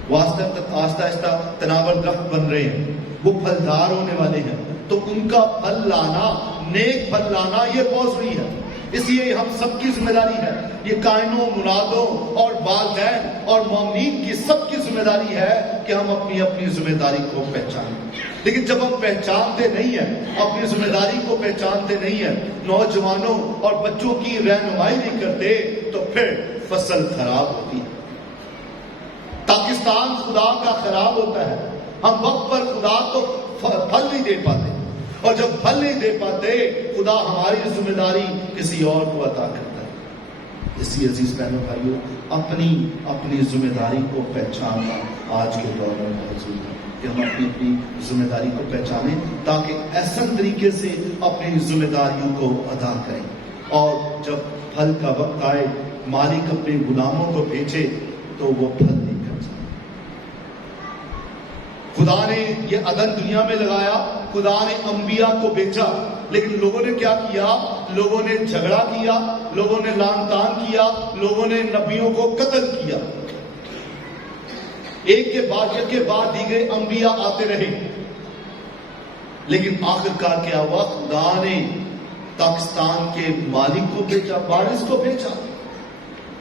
وہ آہستہ آہستہ تناور درخت بن رہے ہیں, وہ پھلدار ہونے والے ہیں, تو ان کا پھل لانا, نیک پھل لانا یہ بہت ضروری ہے. اس لیے ہم سب کی ذمہ داری ہے, یہ کائنوں منادوں اور والدین اور مومنین کی سب کی ذمہ داری ہے کہ ہم اپنی اپنی ذمہ داری کو پہچانیں. لیکن جب ہم پہچانتے نہیں ہیں, اپنی ذمہ داری کو پہچانتے نہیں ہیں, نوجوانوں اور بچوں کی رہنمائی نہیں کرتے, تو پھر فصل خراب ہوتی ہے. پاکستان خدا کا خراب ہوتا ہے, ہم وقت پر خدا کو پھل نہیں دے پاتے, اور جب پھل نہیں دے پاتے خدا ہماری ذمہ داری کسی اور کو عطا کرتا ہے. اس لیے عزیز بہنوں بھائیوں, اپنی ذمہ داری کو پہچاننا آج کے دور میں بہت ضروری ہے کہ ہم اپنی ذمہ داری کو پہچانیں تاکہ احسن طریقے سے اپنی ذمہ داریوں کو ادا کریں, اور جب پھل کا وقت آئے, مالک اپنے غلاموں کو بھیجے تو وہ پھل دے کر جائیں. خدا نے یہ عدن دنیا میں لگایا, خدا نے انبیاء کو بھیجا, لیکن لوگوں نے کیا کیا, لوگوں نے جھگڑا کیا, لوگوں نے لعن طعن کیا, لوگوں نے نبیوں کو قتل کیا. ایک کے بعد دیگرے انبیاء آتے رہے, لیکن آخرکار کیا ہوا, خدا نے پاکستان کے مالک کو بھیجا, وارث کو بھیجا,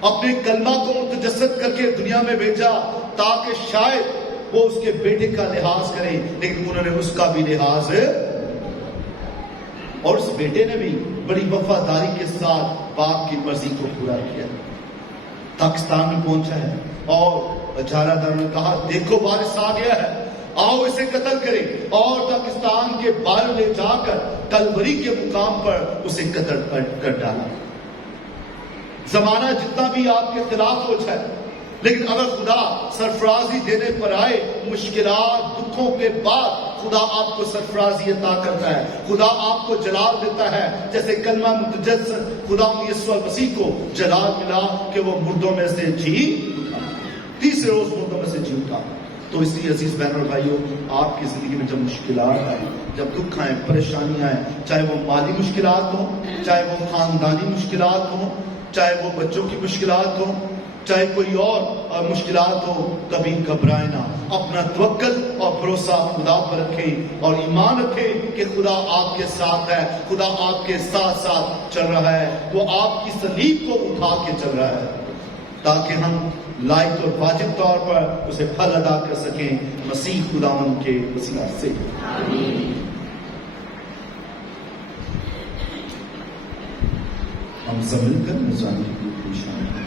اپنے کلمہ کو متجسد کر کے دنیا میں بھیجا تاکہ شاید وہ اس کے بیٹے کا لحاظ کرے, لیکن انہوں نے اس کا بھی لحاظ, اور اس بیٹے نے بھی بڑی وفاداری کے ساتھ باپ کی مرضی کو پورا کیا. پاکستان میں پہنچا ہے اور اجارہ داروں نے کہا دیکھو وارث آ گیا ہے, आओ इसे कत्ल करें और पाकिस्तान के बाहर ले जाकर कलवरी के मुकाम पर उसे कत्ल कर डाला। जमाना जितना भी आपके खिलाफ हो जाए, लेकिन अगर खुदा सरफराजी देने पर आए, मुश्किलात दुखों के बाद खुदा आपको सरफराजी अता करता है, खुदा आपको जलाल देता है। जैसे कलमा मुतजस्सद खुदा यीशु मसीह को जलाल मिला कि वो मुर्दों में से जी उठा, तीसरे रोज मुर्दों में से जी उठा। तो इसलिए अजीज बहन और भाइयों, आपकी जिंदगी में जब मुश्किलात आए, जब दुख आए, परेशानियां आए, चाहे वो माली मुश्किलात हो, चाहे वो खानदानी मुश्किलात हो, चाहे वो बच्चों की मुश्किलात हो, चाहे कोई और मुश्किलात हो, कभी घबराए ना। अपना तवक्कल और भरोसा खुदा पर रखें और ईमान रखें कि खुदा आपके साथ है, खुदा आपके साथ साथ चल रहा है, वो आपकी सलीब को उठा के चल रहा है, ताकि हम लायक और वाजिब तौर पर उसे फल अदा कर सकें मसीह खुदावन के वसीला से। हम सब मिलकर निजाम की शामिल हैं।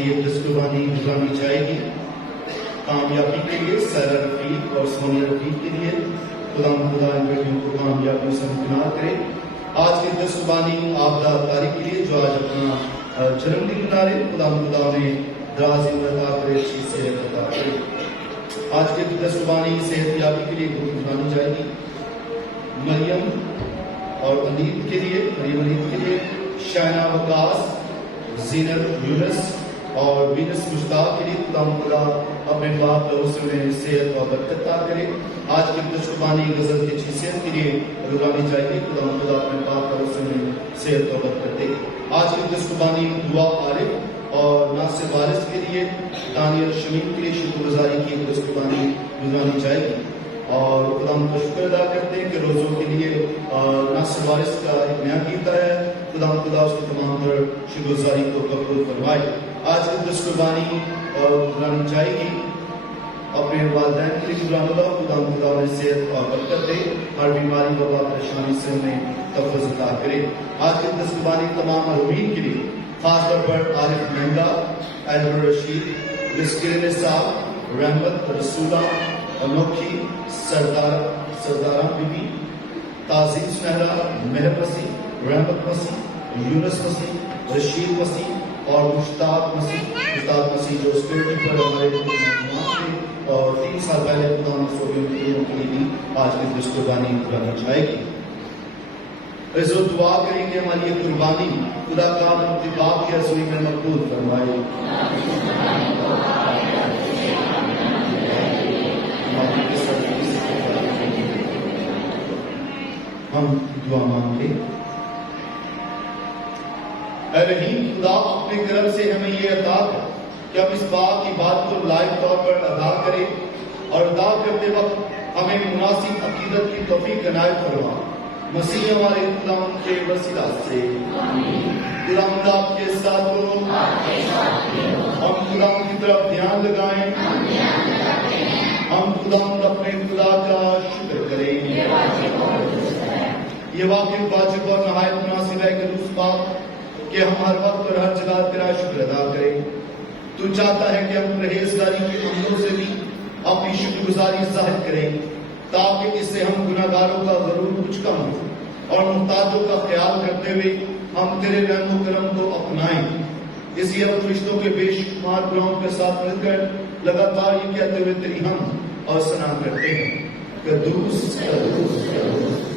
کی ایک دستوانی گزارنی جائے گی کامیابی کے لیے سیرا رفیق اور سونیا رفیق کے لیے خدا ان بیٹیوں کو کامیابی سے مکنار کرے. آج کی دستوانی آبدہ تاری کے لیے جو آج اپنا جنم دن منا رہے خدا نے دراز عمر عطا کرے, اچھی صحت عطا کرے. آج کے دستوانی صحت یابی کے لیے گزارنی جائے گی مریم اور انیت کے لیے, مریم انیت کے لیے شائنہ وقاص, زینت یونس اور وینس مشتاق کے لیے خدا اپنے پاک لہو سے انہیں صحت اور برکت عطا کرے. آج کی دستوانی غزل کی اچھی صحت کے لیے گزارنی جائے گی خدا اپنے پاک لہو سے انہیں صحت اور برکت دے. آج کی دستوانی دعا عارف اور ناصر وارث کے لیے دانیل شمیم کے لیے شکر گزاری کی دستوانی گزارنی جائے گی. اور خدا ہم کا شکر ادا کرتے ہیں کہ روزوں کے لیے ناصر وارث کا ایک نیا گیت آیا ہے. خدا اس کی تمام تر شکر گزاری کو قبول فرمائے. آج کی دستوانی گزارنی جائے گی اپنے والدین کے لیے خدا انہیں صحت اور برکت دے, ہر بیماری وبا پریشانی سے انہیں تفویض عطا کرے. آج کی دستوانی تمام مرحومین کے لیے خاص طور پر عارف مہنگا, ایڈور رشید, مسکرین صاحب, رحمت رسولہ, انوکھی, سردارہ بی بی, تعظیم سنہرا, مہر مسیح, رحمت مسیح, یونس مسیح, رشید مسیح اور مشتاق مسیح جو سکیورٹی پر ہمارے اور 3 سال پہلے خدا مسئولیوں کے لیے بھی آج کی دستوانی گزارنی جائے گی. اس وقت دعا کریں گے ہماری یہ قربانی خدا کا اتباع کی رسوئی میں مقبول فرمائے. ہم دعا مانگتے. اے رحیم خدا اپنے کرم سے ہمیں یہ عطا کر کہ ہم اس بات کی بات کو لائق طور پر ادا کریں اور ادا کرتے وقت ہمیں مناسب عقیدت کی توفیق عنایت فرما. مسیح ہمارے خدا کے وسیلہ سے خدا آپ کے ساتھ ہو, ہم خدا کی طرف دھیان لگائیں, ہم خدا اپنے خدا کا شکر کریں. یہ واقعی واجب اور نہایت مناسب ہے کہ اس بات کہ ہم ہر وقت اور ہر جگہ تیرا شکر ادا کریں. تو چاہتا ہے کہ ہم پرہیزگاری کے عملوں سے بھی اپنی شکر گزاری ظاہر کریں تاکہ اس سے ہم گناہ گاروں کا ضرور کچھ کم ہو اور محتاجوں کا خیال کرتے ہوئے ہم تیرے رحم و کرم کو اپنائیں. اسی اب فرشتوں کے بے شمار گروہوں کے ساتھ مل کر لگاتار یہ کہتے ہوئے تیری ہم اور ثنا کرتے ہیں. قدوس قدوس قدوس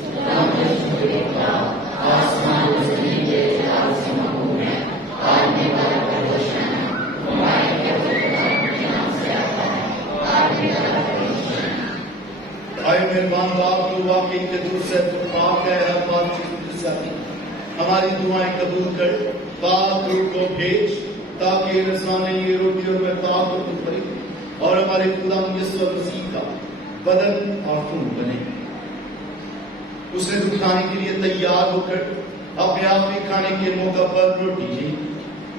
آئے مہربان باپ جو واقعی قدوس ہے, تو پاک ہے, ہر بات چیز سے آتی. ہماری دعائیں قبول کر, پاک روح کو بھیج تاکہ رسانے یہ روٹی اور میں پاک اور بھری اور ہمارے خدا یسوع مسیح کا بدن اور خون بنے. اس نے تو کھانے کے لیے تیار ہو کر اپنے آپ میں کھانے کے موقع پر روٹی لی.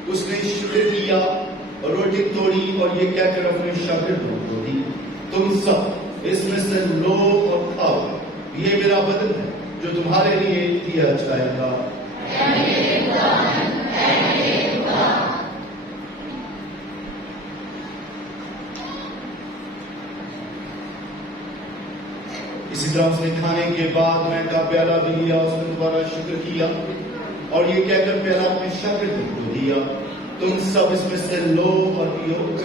اس نے شکر کیا اور روٹی توڑی اور یہ کہہ کر اپنے شاگردوں کو دی, تم سب اس میں سے لو اور کھاؤ, یہ میرا بدن ہے جو تمہارے لیے دیا جائے گا. اسی طرح اس نے کھانے کے بعد میں کا پیالہ بھی لیا, اس نے دوبارہ شکر کیا اور یہ کہہ کر پیالہ اپنے شاگردوں کو دیا, تم سب اس میں سے لو اور پیو,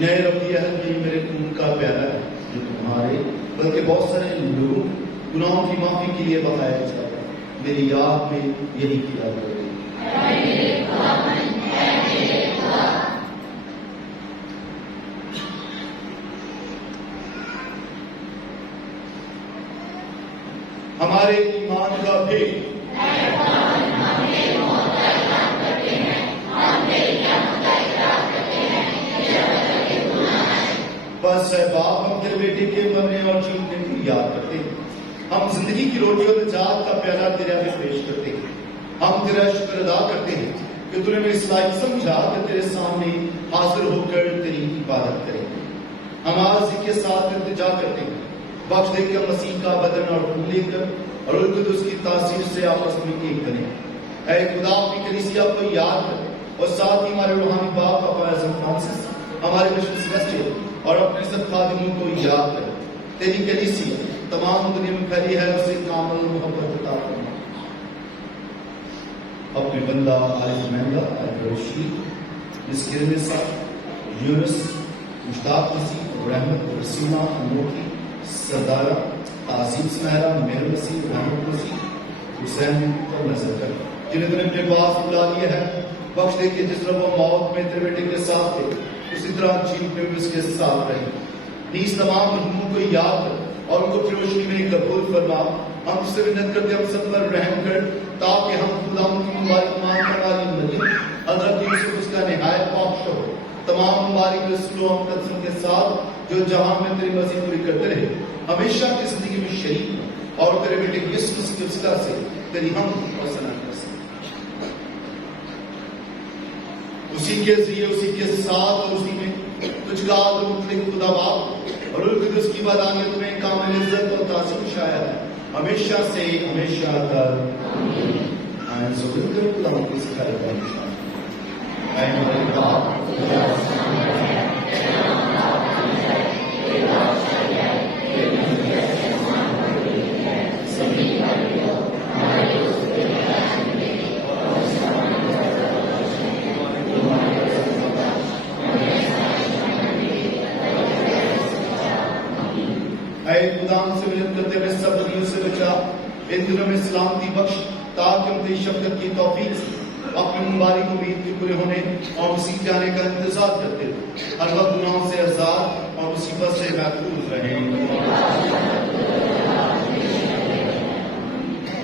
نئے ربی عہد میں میرے خون کا پیالہ ہے جو تمہارے بلکہ بہت سارے لوگ گناہوں کی معافی کے لیے بہایا جائے گا. میری یاد میں یہی کیا کرے. ہمارے ایمان کا بھید بس ہے باپ, ہم تیرے بیٹے کے مرنے اور جیتنے کو یاد کرتے ہیں. ہم زندگی کی روٹی اور نجات کا پیالہ تیرے آگے پیش کرتے ہیں. ہم تیرا شکر ادا کرتے ہیں کہ تو نے ہمیں اس لائق سمجھا کہ تیرے سامنے حاضر ہو کر تیری عبادت کریں. ہم عاجزی کے ساتھ التجا کرتے ہیں, بخش دے کر مسیح کا بدن اور خون لے کر اور القدس کی تاثیر سے آپس میں ایک بنے. اے خدا اپنی کلیسیا کو یاد کر اور ساتھ ہی ہمارے روحانی باپ پاپا اعظم فرانسس، ہمارے مشن سیلسٹیل اور اپنے سب خادموں کو یاد کر تیری کلیسیا تمام دنیا میں پھیلی ہے، اسے کامل محبت عطا فرما۔ اپنے بندہ عارف مہنگا، عارف رشید، مسکر نسا، یونس، مشتاق مسیح، رحمت، رسیمہ، انوکھی، سردارہ، تعظیم سنہرا، مہر مسیح، رحمت مسیح، حسین پر نظر کر، جنہیں تم نے اپنے پاس بلا لیا ہے، بخش دے کہ جس طرح وہ موت میں تیرے بیٹے کے ساتھ تھے اسی طرح جیت میں بھی اس کے ساتھ رہے۔ نیز تمام مجموعوں کو یاد کر اور ان کو روشنی میں قبول فرما۔ ہم اس سے منت کرتے ہم سب پر رحم کر تاکہ ہم خدا کی مبارک مان کرنے والی مریم حضرت یوسف اس کا نہایت پاک ہو، تمام مبارک رسولوں اور مقدسوں کے ساتھ جو جہاں میں تیری مرضی پوری کرتے رہے، ہمیشہ کی زندگی میں شریک ہو اور تیرے بیٹے یسوع مسیح کے وسیلہ سے تیری ہم اور ثنا کر سکیں۔ اسی کے ذریعے، اسی کے ساتھ اور اسی میں تجھ کا عادل مطلق خدا باپ اور روح القدس کی وحدانیت میں کامل عزت اور تعظیم شائع ہے ہمیشہ سے ہمیشہ تک آمین۔ آئیں ضرور کرو خدا کی اس خیر کا نشان۔ اے ہمارے باپ اے خدا ہم سے ملت کرتے ہوئے سب بدیوں سے بچا، ان دنوں میں سلامتی بخش تاکہ ہم تیری شفقت کی توفیق سے اپنی مبارک امید کے پورے ہونے اور مسیح کے آنے کا انتظار کرتے ہوئے ہر وقت گناہوں سے آزاد اور مصیبت سے محفوظ رہیں۔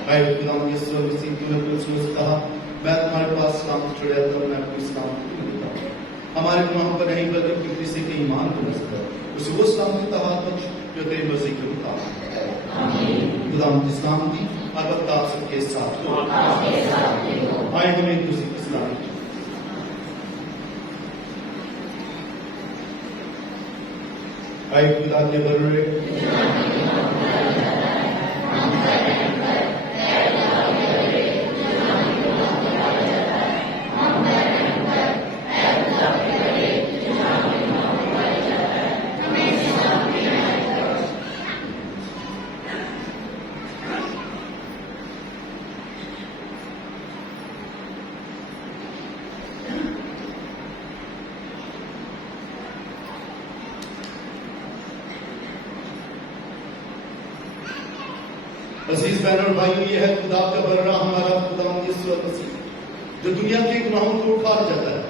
اے خدا یسوع مسیح کی رسول سے کہا میں تمہارے پاس سلامتی چھوڑا تو میں کوئی سلامتی نہیں دیتا ہوں، ہمارے گناہوں پر نہیں بلکہ اپنی کسی کے ایمان کو نصب کر اسے وہ سلامتی تحت بخش جو تیری مرضی کے مطابق ہے۔ خدا کی سلامتی ہر وقت آپ سب کے ساتھ ہو۔ آئے ہم ایک دوسرے کو سلام کریں۔ اے خدا کے بروے عزیز بہن اور بھائیو، یہ ہے خدا کا برہ ہمارا خدا یسوع مسیح جو دنیا کے گناہوں کو اٹھا جاتا ہے،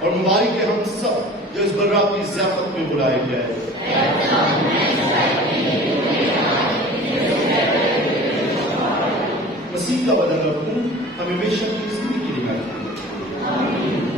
اور مبارک ہے ہم سب جو اس برہ کی ضیافت میں بلائے گئے۔ مسیح کا بدن اور خون ہمیں ہمیشہ کی زندگی کے لیے محفوظ کرے۔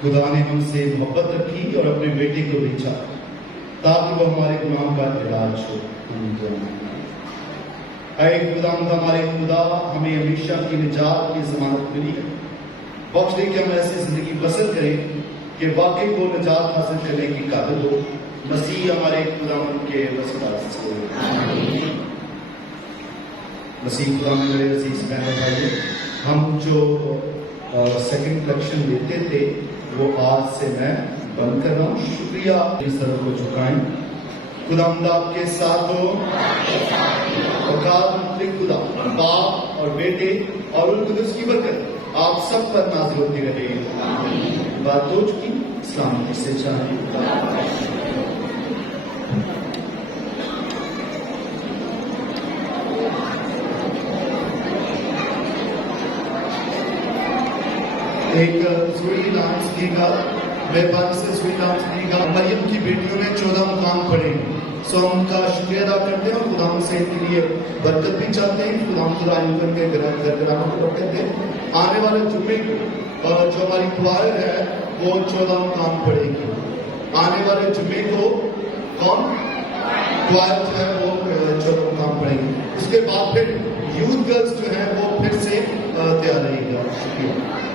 खुदा ने हमसे मोहब्बत रखी और अपने बेटे को भेजा ताकि वो हमारे गुनाह का इलाज हो। ऐ खुदावंद हमारे खुदा, हमें हमेशा की निजात की जमानत मिली है। बख्श दे कि हम ऐसी जिंदगी बसर करें कि वाकई वो निजात हासिल करने की काबिल हो। मसीह हमारे खुदावंद के वसीला से मसीह खुदा में मेरे अजीज बहनों भाइयों, हम जो सेकंड कलेक्शन देते थे वो आज से मैं बंद कर रहा हूँ। शुक्रिया। इस तरह को झुकाएं। खुदावंद आपके साथ हो। खुदा बाप और बेटे और उन कुदस की बरकत आप सब पर नाज़िल होती रहे। बात हो चुकी, सलामती से चाहें। एक स्वीट डांस लीगा, व्यापार से स्वीट डांस लीगा। मरियम की बेटियों ने 14 मुकाम पढ़े, सो हम उनका शुक्रिया अदा करते हैं और खुदा से इनके लिए बरकत भी चाहते हैं। खुदा खुदा के घरानों को रखते थे। आने वाले जुम्मे को जो हमारी क्वायर है वो 14 मुकाम पढ़ेगी। आने वाले जुम्मे को कौन क्वायर जो है वो 14 मुकाम पढ़ेगी। उसके बाद फिर यूथ गर्ल्स जो है वो फिर से तैयार रहेगा। शुक्रिया।